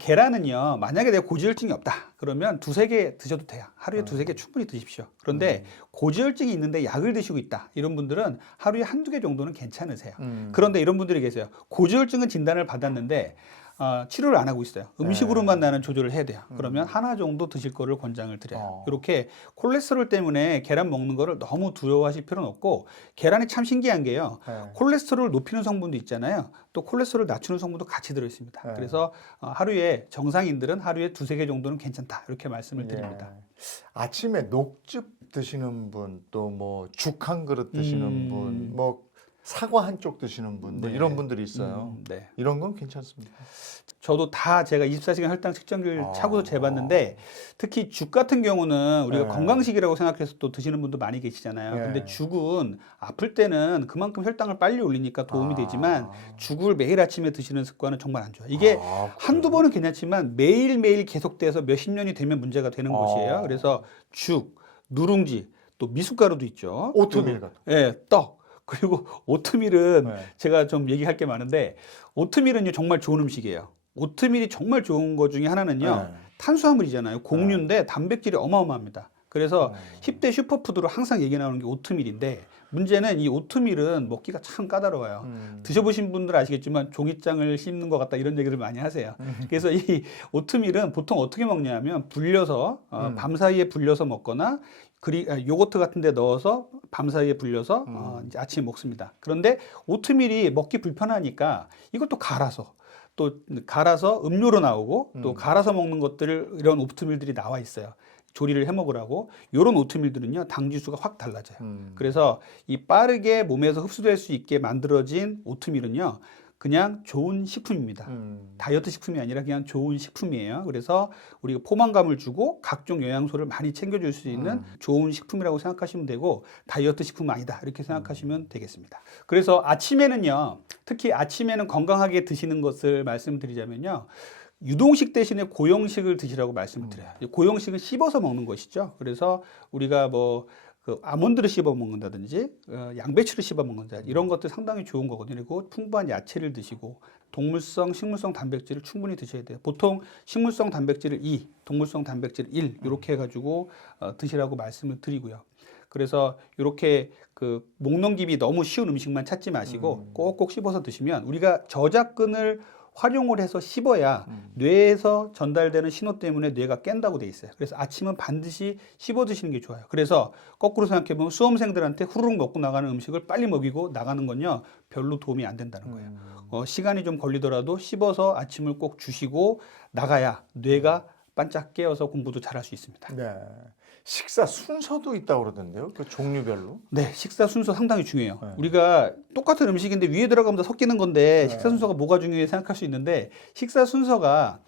계란은요, 만약에 내가 고지혈증이 없다 그러면 2-3개 드셔도 돼요. 하루에 2-3개 충분히 드십시오. 그런데 고지혈증이 있는데 약을 드시고 있다 이런 분들은 하루에 1-2개 정도는 괜찮으세요. 그런데 이런 분들이 계세요. 고지혈증은 진단을 받았는데 치료를 안 하고 있어요. 음식으로만 나는 조절을 해야 돼요. 그러면 하나 정도 드실 거를 권장을 드려요. 이렇게 콜레스테롤 때문에 계란 먹는 거를 너무 두려워하실 필요는 없고, 계란이 참 신기한 게요. 콜레스테롤을 높이는 성분도 있잖아요. 또 콜레스테롤을 낮추는 성분도 같이 들어있습니다. 그래서 정상인들은 하루에 2-3개 정도는 괜찮다 이렇게 말씀을 드립니다. 아침에 녹즙 드시는 분, 또 뭐 죽 한 그릇 드시는 분, 뭐 사과 한 쪽 드시는 분, 뭐 이런 분들이 있어요. 네. 이런 건 괜찮습니까? 저도 다 제가 24시간 혈당 측정기를 차고서 재봤는데, 특히 죽 같은 경우는 우리가 건강식이라고 생각해서 또 드시는 분도 많이 계시잖아요. 근데 죽은 아플 때는 그만큼 혈당을 빨리 올리니까 도움이 되지만, 죽을 매일 아침에 드시는 습관은 정말 안 좋아요. 이게 한두 번은 괜찮지만 매일매일 계속돼서 몇십 년이 되면 문제가 되는 것이에요. 그래서 죽, 누룽지, 또 미숫가루도 있죠. 오트밀 같은. 예, 떡. 그리고 오트밀은 네. 제가 좀 얘기할 게 많은데 오트밀은요 정말 좋은 음식이에요. 오트밀이 정말 좋은 것 중에 하나는요 네. 탄수화물이잖아요. 곡류인데 단백질이 어마어마합니다. 그래서 10대 슈퍼푸드로 항상 얘기 나오는 게 오트밀인데 문제는 이 오트밀은 먹기가 참 까다로워요. 드셔보신 분들 아시겠지만 종이장을 씹는 것 같다 이런 얘기를 많이 하세요. 그래서 이 오트밀은 보통 어떻게 먹냐면 불려서 밤 사이에 불려서 먹거나 요거트 같은 데 넣어서 밤 사이에 불려서 이제 아침에 먹습니다. 그런데 오트밀이 먹기 불편하니까 이것도 갈아서 또 갈아서 음료로 나오고 또 갈아서 먹는 것들을 이런 오트밀들이 나와 있어요. 조리를 해 먹으라고. 요런 오트밀들은요 당 지수가 확 달라져요. 그래서 이 빠르게 몸에서 흡수될 수 있게 만들어진 오트밀은요 그냥 좋은 식품입니다. 다이어트 식품이 아니라 그냥 좋은 식품이에요. 그래서 우리가 포만감을 주고 각종 영양소를 많이 챙겨줄 수 있는 좋은 식품이라고 생각하시면 되고 다이어트 식품은 아니다 이렇게 생각하시면 되겠습니다. 그래서 아침에는요 특히 아침에는 건강하게 드시는 것을 말씀드리자면요 유동식 대신에 고용식을 드시라고 말씀을 드려요. 고용식은 씹어서 먹는 것이죠. 그래서 우리가 뭐 그 아몬드를 씹어 먹는다든지 양배추를 씹어 먹는다 이런 것들 상당히 좋은 거거든요. 그리고 풍부한 야채를 드시고 동물성, 식물성 단백질을 충분히 드셔야 돼요. 보통 식물성 단백질을 2, 동물성 단백질 1 이렇게 해가지고 드시라고 말씀을 드리고요. 그래서 이렇게 그 목 넘김이 너무 쉬운 음식만 찾지 마시고 꼭꼭 씹어서 드시면 우리가 저작근을 활용을 해서 씹어야 뇌에서 전달되는 신호 때문에 뇌가 깬다고 돼 있어요. 그래서 아침은 반드시 씹어 드시는 게 좋아요. 그래서 거꾸로 생각해 보면 수험생들한테 후루룩 먹고 나가는 음식을 빨리 먹이고 나가는 건요 별로 도움이 안 된다는 거예요. 시간이 좀 걸리더라도 씹어서 아침을 꼭 주시고 나가야 뇌가 반짝 깨어서 공부도 잘할 수 있습니다. 네. 식사 순서도 있다고 그러던데요. 그 종류별로. 네, 식사 순서 상당히 중요해요. 네. 우리가 똑같은 음식인데 위에 들어가면 다 섞이는 건데 식사 순서가 뭐가 중요해 생각할 수 있는데 식사 순서가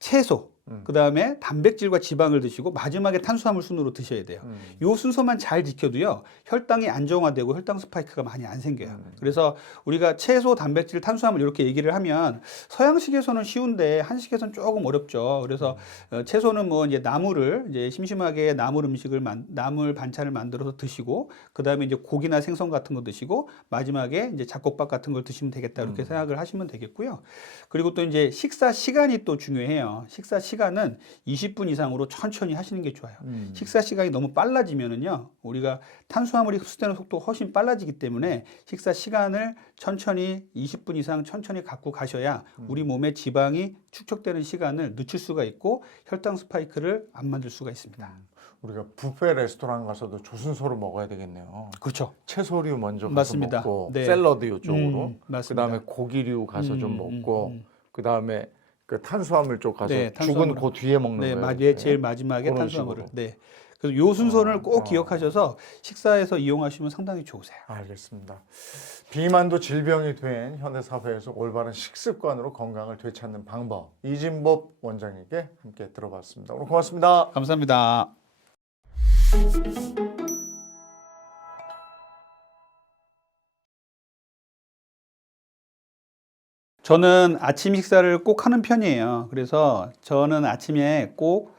채소, 그 다음에 단백질과 지방을 드시고 마지막에 탄수화물 순으로 드셔야 돼요. 요 순서만 잘 지켜도요 혈당이 안정화되고 혈당 스파이크가 많이 안 생겨요. 그래서 우리가 채소, 단백질, 탄수화물 이렇게 얘기를 하면 서양식에서는 쉬운데 한식에서는 조금 어렵죠. 그래서 채소는 뭐 이제 나물을 이제 심심하게 나물 음식을 나물 반찬을 만들어서 드시고 그 다음에 이제 고기나 생선 같은 거 드시고 마지막에 이제 잡곡밥 같은 걸 드시면 되겠다 이렇게 생각을 하시면 되겠고요. 그리고 또 이제 식사 시간이 또 중요해요. 식사 시간은 20분 이상으로 천천히 하시는 게 좋아요. 식사 시간이 너무 빨라지면은요, 우리가 탄수화물이 흡수되는 속도가 훨씬 빨라지기 때문에 식사 시간을 천천히 20분 이상 천천히 갖고 가셔야 우리 몸에 지방이 축적되는 시간을 늦출 수가 있고 혈당 스파이크를 안 만들 수가 있습니다. 우리가 뷔페 레스토랑 가서도 조순서로 먹어야 되겠네요. 그렇죠. 채소류 먼저 가서 맞습니다. 먹고 네. 샐러드 이쪽으로 맞습니다. 그다음에 고기류 가서 좀 먹고 그다음에 그 탄수화물 쪽 가서 네, 죽은 그 뒤에 먹는 네, 거예요. 제일 마지막에 그런 탄수화물을. 식으로. 네. 그래서 요 순서를 꼭 기억하셔서 식사에서 이용하시면 상당히 좋으세요. 알겠습니다. 비만도 질병이 된 현대 사회에서 올바른 식습관으로 건강을 되찾는 방법, 이진법 원장님께 함께 들어봤습니다. 오늘 고맙습니다. 감사합니다. 저는 아침 식사를 꼭 하는 편이에요. 그래서 저는 아침에 꼭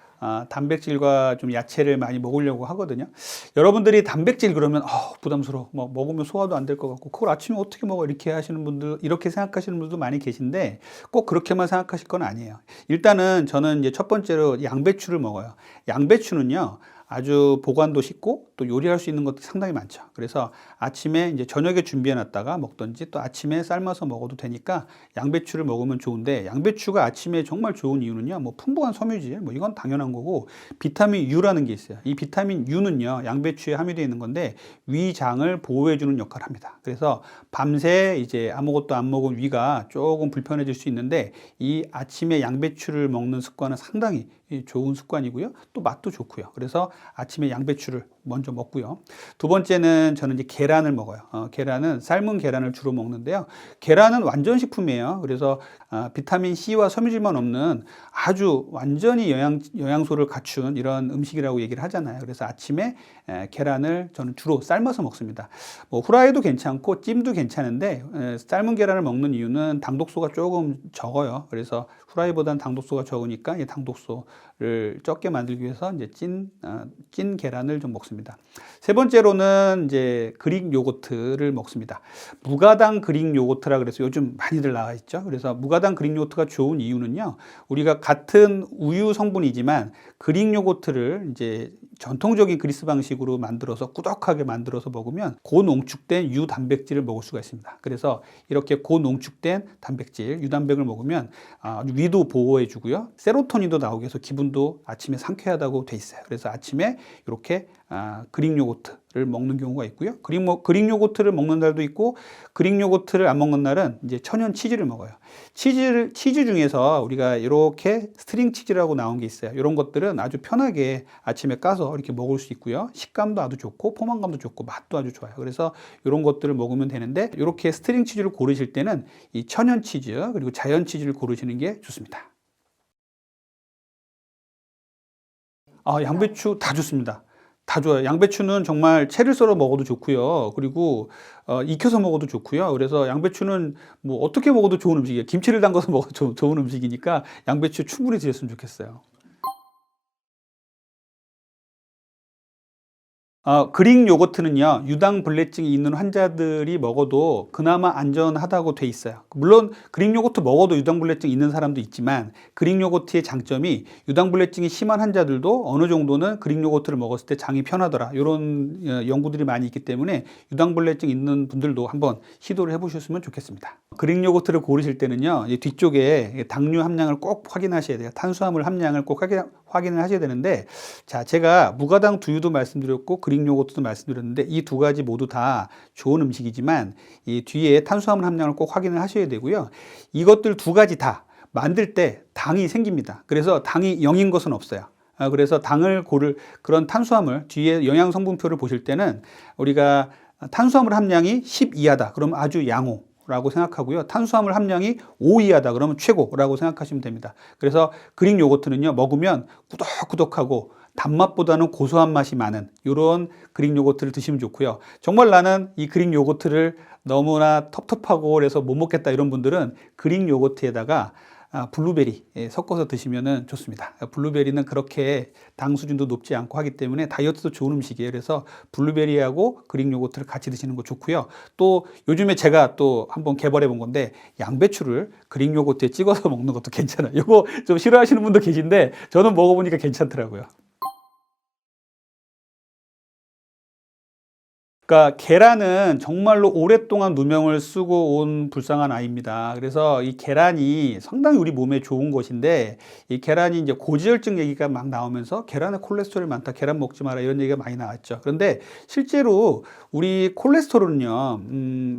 단백질과 좀 야채를 많이 먹으려고 하거든요. 여러분들이 단백질 그러면 부담스러워. 뭐 먹으면 소화도 안 될 것 같고 그걸 아침에 어떻게 먹어 이렇게 하시는 분들 이렇게 생각하시는 분들도 많이 계신데 꼭 그렇게만 생각하실 건 아니에요. 일단은 저는 이제 첫 번째로 양배추를 먹어요. 양배추는요. 아주 보관도 쉽고 또 요리할 수 있는 것도 상당히 많죠. 그래서 아침에 이제 저녁에 준비해 놨다가 먹든지 또 아침에 삶아서 먹어도 되니까 양배추를 먹으면 좋은데 양배추가 아침에 정말 좋은 이유는요. 뭐 풍부한 섬유질, 뭐 이건 당연한 거고 비타민 U라는 게 있어요. 이 비타민 U는요. 양배추에 함유되어 있는 건데 위장을 보호해 주는 역할을 합니다. 그래서 밤새 이제 아무것도 안 먹은 위가 조금 불편해질 수 있는데 이 아침에 양배추를 먹는 습관은 상당히 좋은 습관이고요. 또 맛도 좋고요. 그래서 아침에 양배추를 먼저 먹고요. 두 번째는 저는 이제 계란을 먹어요. 계란은 삶은 계란을 주로 먹는데요. 계란은 완전 식품이에요. 그래서 비타민 C와 섬유질만 없는 아주 완전히 영양소를 갖춘 이런 음식이라고 얘기를 하잖아요. 그래서 아침에 계란을 저는 주로 삶아서 먹습니다. 뭐 후라이도 괜찮고 찜도 괜찮은데 삶은 계란을 먹는 이유는 당독소가 조금 적어요. 그래서 후라이보다는 당독소가 적으니까 이 당독소를 적게 만들기 위해서 이제 찐 찐 계란을 좀 먹습니다. 세 번째로는 이제 그릭 요거트를 먹습니다. 무가당 그릭 요거트라 그래서 요즘 많이들 나와 있죠. 그래서 무가당 그릭 요거트가 좋은 이유는요. 우리가 같은 우유 성분이지만 그릭 요거트를 이제 전통적인 그리스 방식으로 만들어서 꾸덕하게 만들어서 먹으면 고농축된 유 단백질을 먹을 수가 있습니다. 그래서 이렇게 고농축된 단백질, 유단백을 먹으면 위도 보호해 주고요. 세로토닌도 나오게 해서 기분도 아침에 상쾌하다고 돼 있어요. 그래서 아침에 이렇게 그릭 요거트를 먹는 경우가 있고요. 그릭 요거트를 먹는 날도 있고, 그릭 요거트를 안 먹는 날은 이제 천연 치즈를 먹어요. 치즈 중에서 우리가 이렇게 스트링 치즈라고 나온 게 있어요. 이런 것들은 아주 편하게 아침에 까서 이렇게 먹을 수 있고요. 식감도 아주 좋고, 포만감도 좋고, 맛도 아주 좋아요. 그래서 이런 것들을 먹으면 되는데, 이렇게 스트링 치즈를 고르실 때는 이 천연 치즈, 그리고 자연 치즈를 고르시는 게 좋습니다. 양배추 다 좋습니다. 다 좋아요. 양배추는 정말 채를 썰어 먹어도 좋고요. 그리고 익혀서 먹어도 좋고요. 그래서 양배추는 뭐 어떻게 먹어도 좋은 음식이에요. 김치를 담가서 먹어도 좋은 음식이니까 양배추 충분히 드셨으면 좋겠어요. 그릭 요거트는요, 유당불내증이 있는 환자들이 먹어도 그나마 안전하다고 돼 있어요. 물론 그릭 요거트 먹어도 유당불내증 있는 사람도 있지만, 그릭 요거트의 장점이 유당불내증이 심한 환자들도 어느 정도는 그릭 요거트를 먹었을 때 장이 편하더라, 이런 연구들이 많이 있기 때문에 유당불내증 있는 분들도 한번 시도를 해보셨으면 좋겠습니다. 그릭 요거트를 고르실 때는요, 뒤쪽에 당류 함량을 꼭 확인하셔야 돼요. 탄수화물 함량을 꼭 확인을 하셔야 되는데, 자, 제가 무가당 두유도 말씀드렸고 그릭 요거트도 말씀드렸는데, 이 두 가지 모두 다 좋은 음식이지만 이 뒤에 탄수화물 함량을 꼭 확인을 하셔야 되고요. 이것들 두 가지 다 만들 때 당이 생깁니다. 그래서 당이 0인 것은 없어요. 그래서 당을 고를 그런 탄수화물 뒤에 영양 성분표를 보실 때는 우리가 탄수화물 함량이 10 이하다 그러면 아주 양호 라고 생각하고요. 탄수화물 함량이 5 이하다 그러면 최고라고 생각하시면 됩니다. 그래서 그릭 요거트는요, 먹으면 꾸덕꾸덕하고 단맛보다는 고소한 맛이 많은 이런 그릭 요거트를 드시면 좋고요. 정말 나는 이 그릭 요거트를 너무나 텁텁하고 그래서 못 먹겠다 이런 분들은 그릭 요거트에다가 블루베리 섞어서 드시면 좋습니다. 블루베리는 그렇게 당 수준도 높지 않고 하기 때문에 다이어트도 좋은 음식이에요. 그래서 블루베리하고 그릭 요거트를 같이 드시는 거 좋고요. 또 요즘에 제가 또 한번 개발해 본 건데, 양배추를 그릭 요거트에 찍어서 먹는 것도 괜찮아요. 이거 좀 싫어하시는 분도 계신데 저는 먹어보니까 괜찮더라고요. 그러니까 계란은 정말로 오랫동안 누명을 쓰고 온 불쌍한 아이입니다. 그래서 이 계란이 상당히 우리 몸에 좋은 것인데, 이 계란이 이제 고지혈증 얘기가 막 나오면서 계란에 콜레스테롤이 많다, 계란 먹지 마라 이런 얘기가 많이 나왔죠. 그런데 실제로 우리 콜레스테롤은요,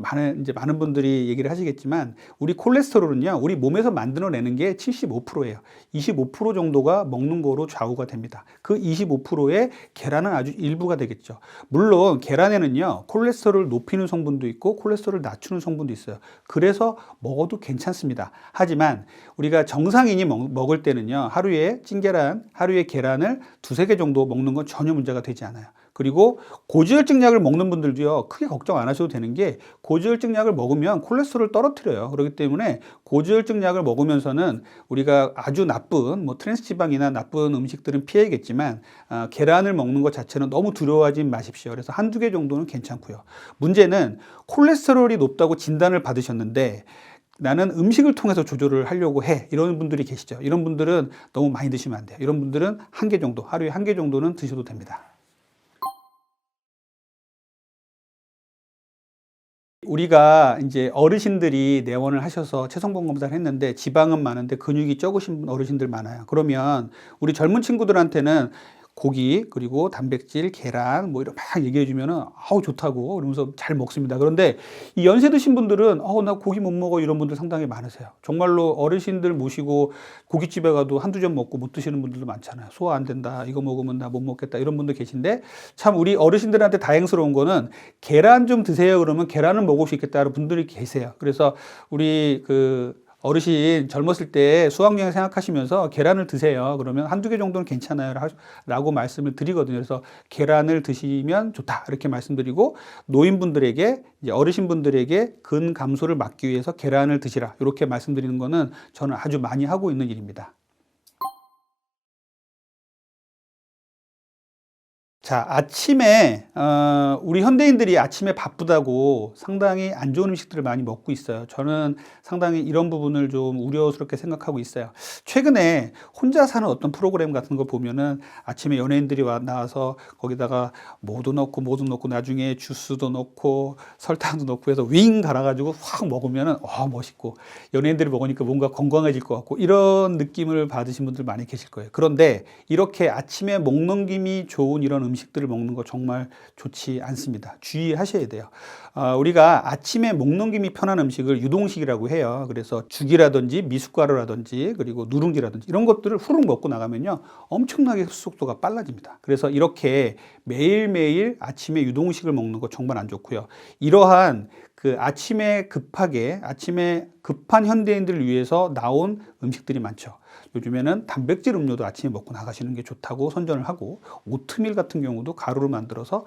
많은 분들이 얘기를 하시겠지만, 우리 콜레스테롤은요, 우리 몸에서 만들어내는 게 75%예요. 25% 정도가 먹는 거로 좌우가 됩니다. 그 25%의 계란은 아주 일부가 되겠죠. 물론 계란에는요, 콜레스테롤을 높이는 성분도 있고 콜레스테롤을 낮추는 성분도 있어요. 그래서 먹어도 괜찮습니다. 하지만 우리가 정상인이 먹을 때는요, 하루에 찐계란, 하루에 계란을 2~3개 정도 먹는 건 전혀 문제가 되지 않아요. 그리고 고지혈증 약을 먹는 분들도요, 크게 걱정 안 하셔도 되는 게, 고지혈증 약을 먹으면 콜레스테롤을 떨어뜨려요. 그렇기 때문에 고지혈증 약을 먹으면서는 우리가 아주 나쁜 트랜스지방이나 나쁜 음식들은 피해야겠지만, 계란을 먹는 것 자체는 너무 두려워하지 마십시오. 그래서 1~2개 정도는 괜찮고요. 문제는 콜레스테롤이 높다고 진단을 받으셨는데 나는 음식을 통해서 조절을 하려고 해, 이런 분들이 계시죠. 이런 분들은 너무 많이 드시면 안 돼요. 이런 분들은 1개 정도, 하루에 1개 정도는 드셔도 됩니다. 우리가 이제 어르신들이 내원을 하셔서 체성분 검사를 했는데 지방은 많은데 근육이 적으신 어르신들 많아요. 그러면 우리 젊은 친구들한테는 고기, 그리고 단백질, 계란 뭐 이런 막 얘기해 주면은 아우 좋다고 그러면서 잘 먹습니다. 그런데 이 연세 드신 분들은 나 고기 못 먹어 이런 분들 상당히 많으세요. 정말로 어르신들 모시고 고깃집에 가도 1~2점 먹고 못 드시는 분들도 많잖아요. 소화 안 된다, 이거 먹으면 나 못 먹겠다 이런 분들 계신데, 참 우리 어르신들한테 다행스러운 거는 계란 좀 드세요 그러면 계란을 먹을 수 있겠다는 분들이 계세요. 그래서 우리 어르신 젊었을 때 수학여행 생각하시면서 계란을 드세요. 그러면 1~2개 정도는 괜찮아요 라고 말씀을 드리거든요. 그래서 계란을 드시면 좋다 이렇게 말씀드리고, 노인분들에게, 이제 어르신분들에게 근 감소를 막기 위해서 계란을 드시라 이렇게 말씀드리는 거는 저는 아주 많이 하고 있는 일입니다. 자, 아침에 우리 현대인들이 아침에 바쁘다고 상당히 안 좋은 음식들을 많이 먹고 있어요. 저는 상당히 이런 부분을 좀 우려스럽게 생각하고 있어요. 최근에 혼자 사는 어떤 프로그램 같은 거 보면은 아침에 연예인들이 나와서 거기다가 뭐도 넣고 나중에 주스도 넣고 설탕도 넣고 해서 윙 갈아가지고 확 먹으면은 멋있고, 연예인들이 먹으니까 뭔가 건강해질 것 같고, 이런 느낌을 받으신 분들 많이 계실 거예요. 그런데 이렇게 아침에 목 넘김이 좋은 이런 음식들을 먹는 거 정말 좋지 않습니다. 주의하셔야 돼요. 우리가 아침에 목 넘김이 편한 음식을 유동식이라고 해요. 그래서 죽이라든지 미숫가루라든지 그리고 누룽지라든지 이런 것들을 후루룩 먹고 나가면요, 엄청나게 흡수 속도가 빨라집니다. 그래서 이렇게 매일매일 아침에 유동식을 먹는 거 정말 안 좋고요. 이러한 그 아침에 급한 현대인들을 위해서 나온 음식들이 많죠. 요즘에는 단백질 음료도 아침에 먹고 나가시는 게 좋다고 선전을 하고, 오트밀 같은 경우도 가루로 만들어서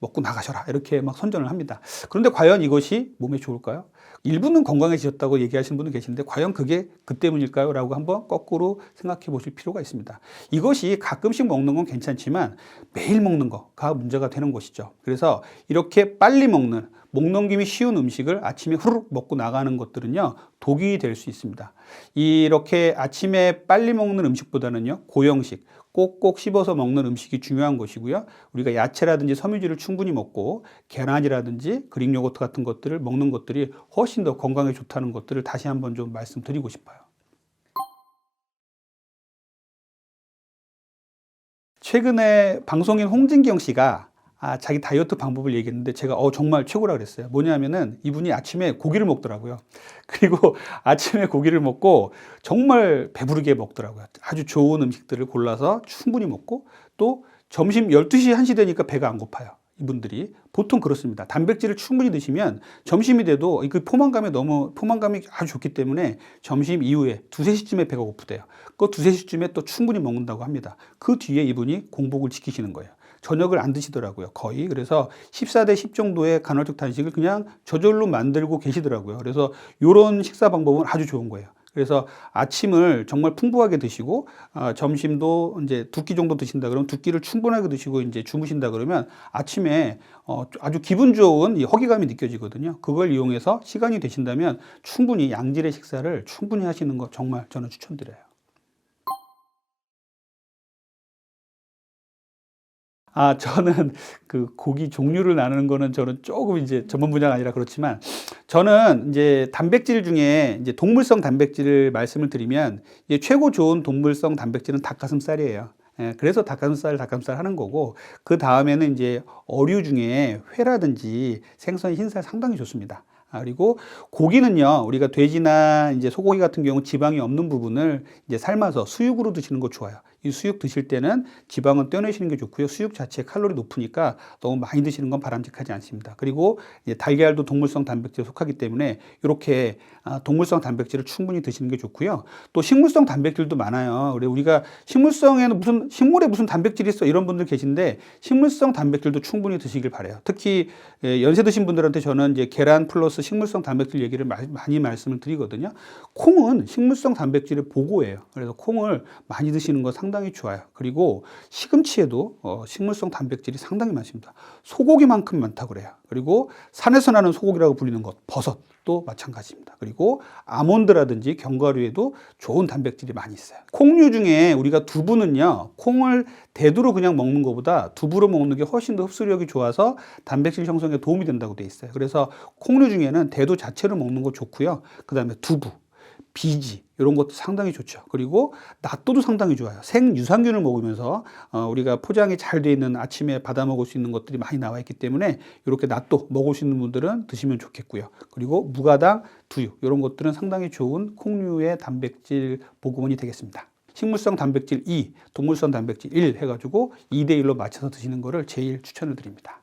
먹고 나가셔라 이렇게 막 선전을 합니다. 그런데 과연 이것이 몸에 좋을까요? 일부는 건강해지셨다고 얘기하시는 분은 계신데 과연 그게 그 때문일까요? 라고 한번 거꾸로 생각해 보실 필요가 있습니다. 이것이 가끔씩 먹는 건 괜찮지만 매일 먹는 거가 문제가 되는 것이죠. 그래서 이렇게 빨리 먹는, 목 넘김이 쉬운 음식을 아침에 후루룩 먹고 나가는 것들은요, 독이 될 수 있습니다. 이렇게 아침에 빨리 먹는 음식보다는요, 고형식, 꼭꼭 씹어서 먹는 음식이 중요한 것이고요. 우리가 야채라든지 섬유질을 충분히 먹고 계란이라든지 그릭 요거트 같은 것들을 먹는 것들이 훨씬 더 건강에 좋다는 것들을 다시 한번 좀 말씀드리고 싶어요. 최근에 방송인 홍진경 씨가 자기 다이어트 방법을 얘기했는데 제가 정말 최고라 그랬어요. 뭐냐면은 이분이 아침에 고기를 먹더라고요. 그리고 아침에 고기를 먹고 정말 배부르게 먹더라고요. 아주 좋은 음식들을 골라서 충분히 먹고, 또 점심 12시, 1시 되니까 배가 안 고파요. 이분들이 보통 그렇습니다. 단백질을 충분히 드시면 점심이 돼도 그 포만감이 아주 좋기 때문에 점심 이후에 2, 3시쯤에 배가 고프대요. 그 2, 3시쯤에 또 충분히 먹는다고 합니다. 그 뒤에 이분이 공복을 지키시는 거예요. 저녁을 안 드시더라고요, 거의. 그래서 14대 10 정도의 간헐적 단식을 그냥 저절로 만들고 계시더라고요. 그래서 이런 식사 방법은 아주 좋은 거예요. 그래서 아침을 정말 풍부하게 드시고, 점심도 이제 2끼 정도 드신다 그러면 2끼를 충분하게 드시고 이제 주무신다 그러면 아침에 아주 기분 좋은 이 허기감이 느껴지거든요. 그걸 이용해서 시간이 되신다면 충분히 양질의 식사를 충분히 하시는 거 정말 저는 추천드려요. 저는 그 고기 종류를 나누는 거는 저는 조금 이제 전문 분야가 아니라 그렇지만, 저는 이제 단백질 중에 이제 동물성 단백질을 말씀을 드리면, 이제 최고 좋은 동물성 단백질은 닭가슴살이에요. 그래서 닭가슴살 하는 거고, 그 다음에는 이제 어류 중에 회라든지 생선, 흰살 상당히 좋습니다. 그리고 고기는요, 우리가 돼지나 이제 소고기 같은 경우 지방이 없는 부분을 이제 삶아서 수육으로 드시는 거 좋아요. 이 수육 드실 때는 지방은 떼어내시는 게 좋고요. 수육 자체에 칼로리 높으니까 너무 많이 드시는 건 바람직하지 않습니다. 그리고 이제 달걀도 동물성 단백질에 속하기 때문에 이렇게 동물성 단백질을 충분히 드시는 게 좋고요. 또 식물성 단백질도 많아요. 우리가 식물에 무슨 단백질이 있어 이런 분들 계신데, 식물성 단백질도 충분히 드시길 바래요. 특히 연세 드신 분들한테 저는 이제 계란 플러스 식물성 단백질 얘기를 많이 말씀을 드리거든요. 콩은 식물성 단백질의 보고예요. 그래서 콩을 많이 드시는 거 상당히 좋아요. 그리고 시금치에도 식물성 단백질이 상당히 많습니다. 소고기만큼 많다고 그래요. 그리고 산에서 나는 소고기라고 불리는 것, 버섯도 마찬가지입니다. 그리고 아몬드라든지 견과류에도 좋은 단백질이 많이 있어요. 콩류 중에 우리가 두부는요, 콩을 대두로 그냥 먹는 것보다 두부로 먹는 게 훨씬 더 흡수력이 좋아서 단백질 형성에 도움이 된다고 돼 있어요. 그래서 콩류 중에는 대두 자체로 먹는 거 좋고요. 그 다음에 두부, 비지 이런 것도 상당히 좋죠. 그리고 낫또도 상당히 좋아요. 생유산균을 먹으면서 우리가 포장이 잘 돼 있는, 아침에 받아 먹을 수 있는 것들이 많이 나와 있기 때문에 이렇게 낫또 먹을 수 있는 분들은 드시면 좋겠고요. 그리고 무가당, 두유 이런 것들은 상당히 좋은 콩류의 단백질 보급원이 되겠습니다. 식물성 단백질 2, 동물성 단백질 1 해가지고 2대 1로 맞춰서 드시는 거를 제일 추천을 드립니다.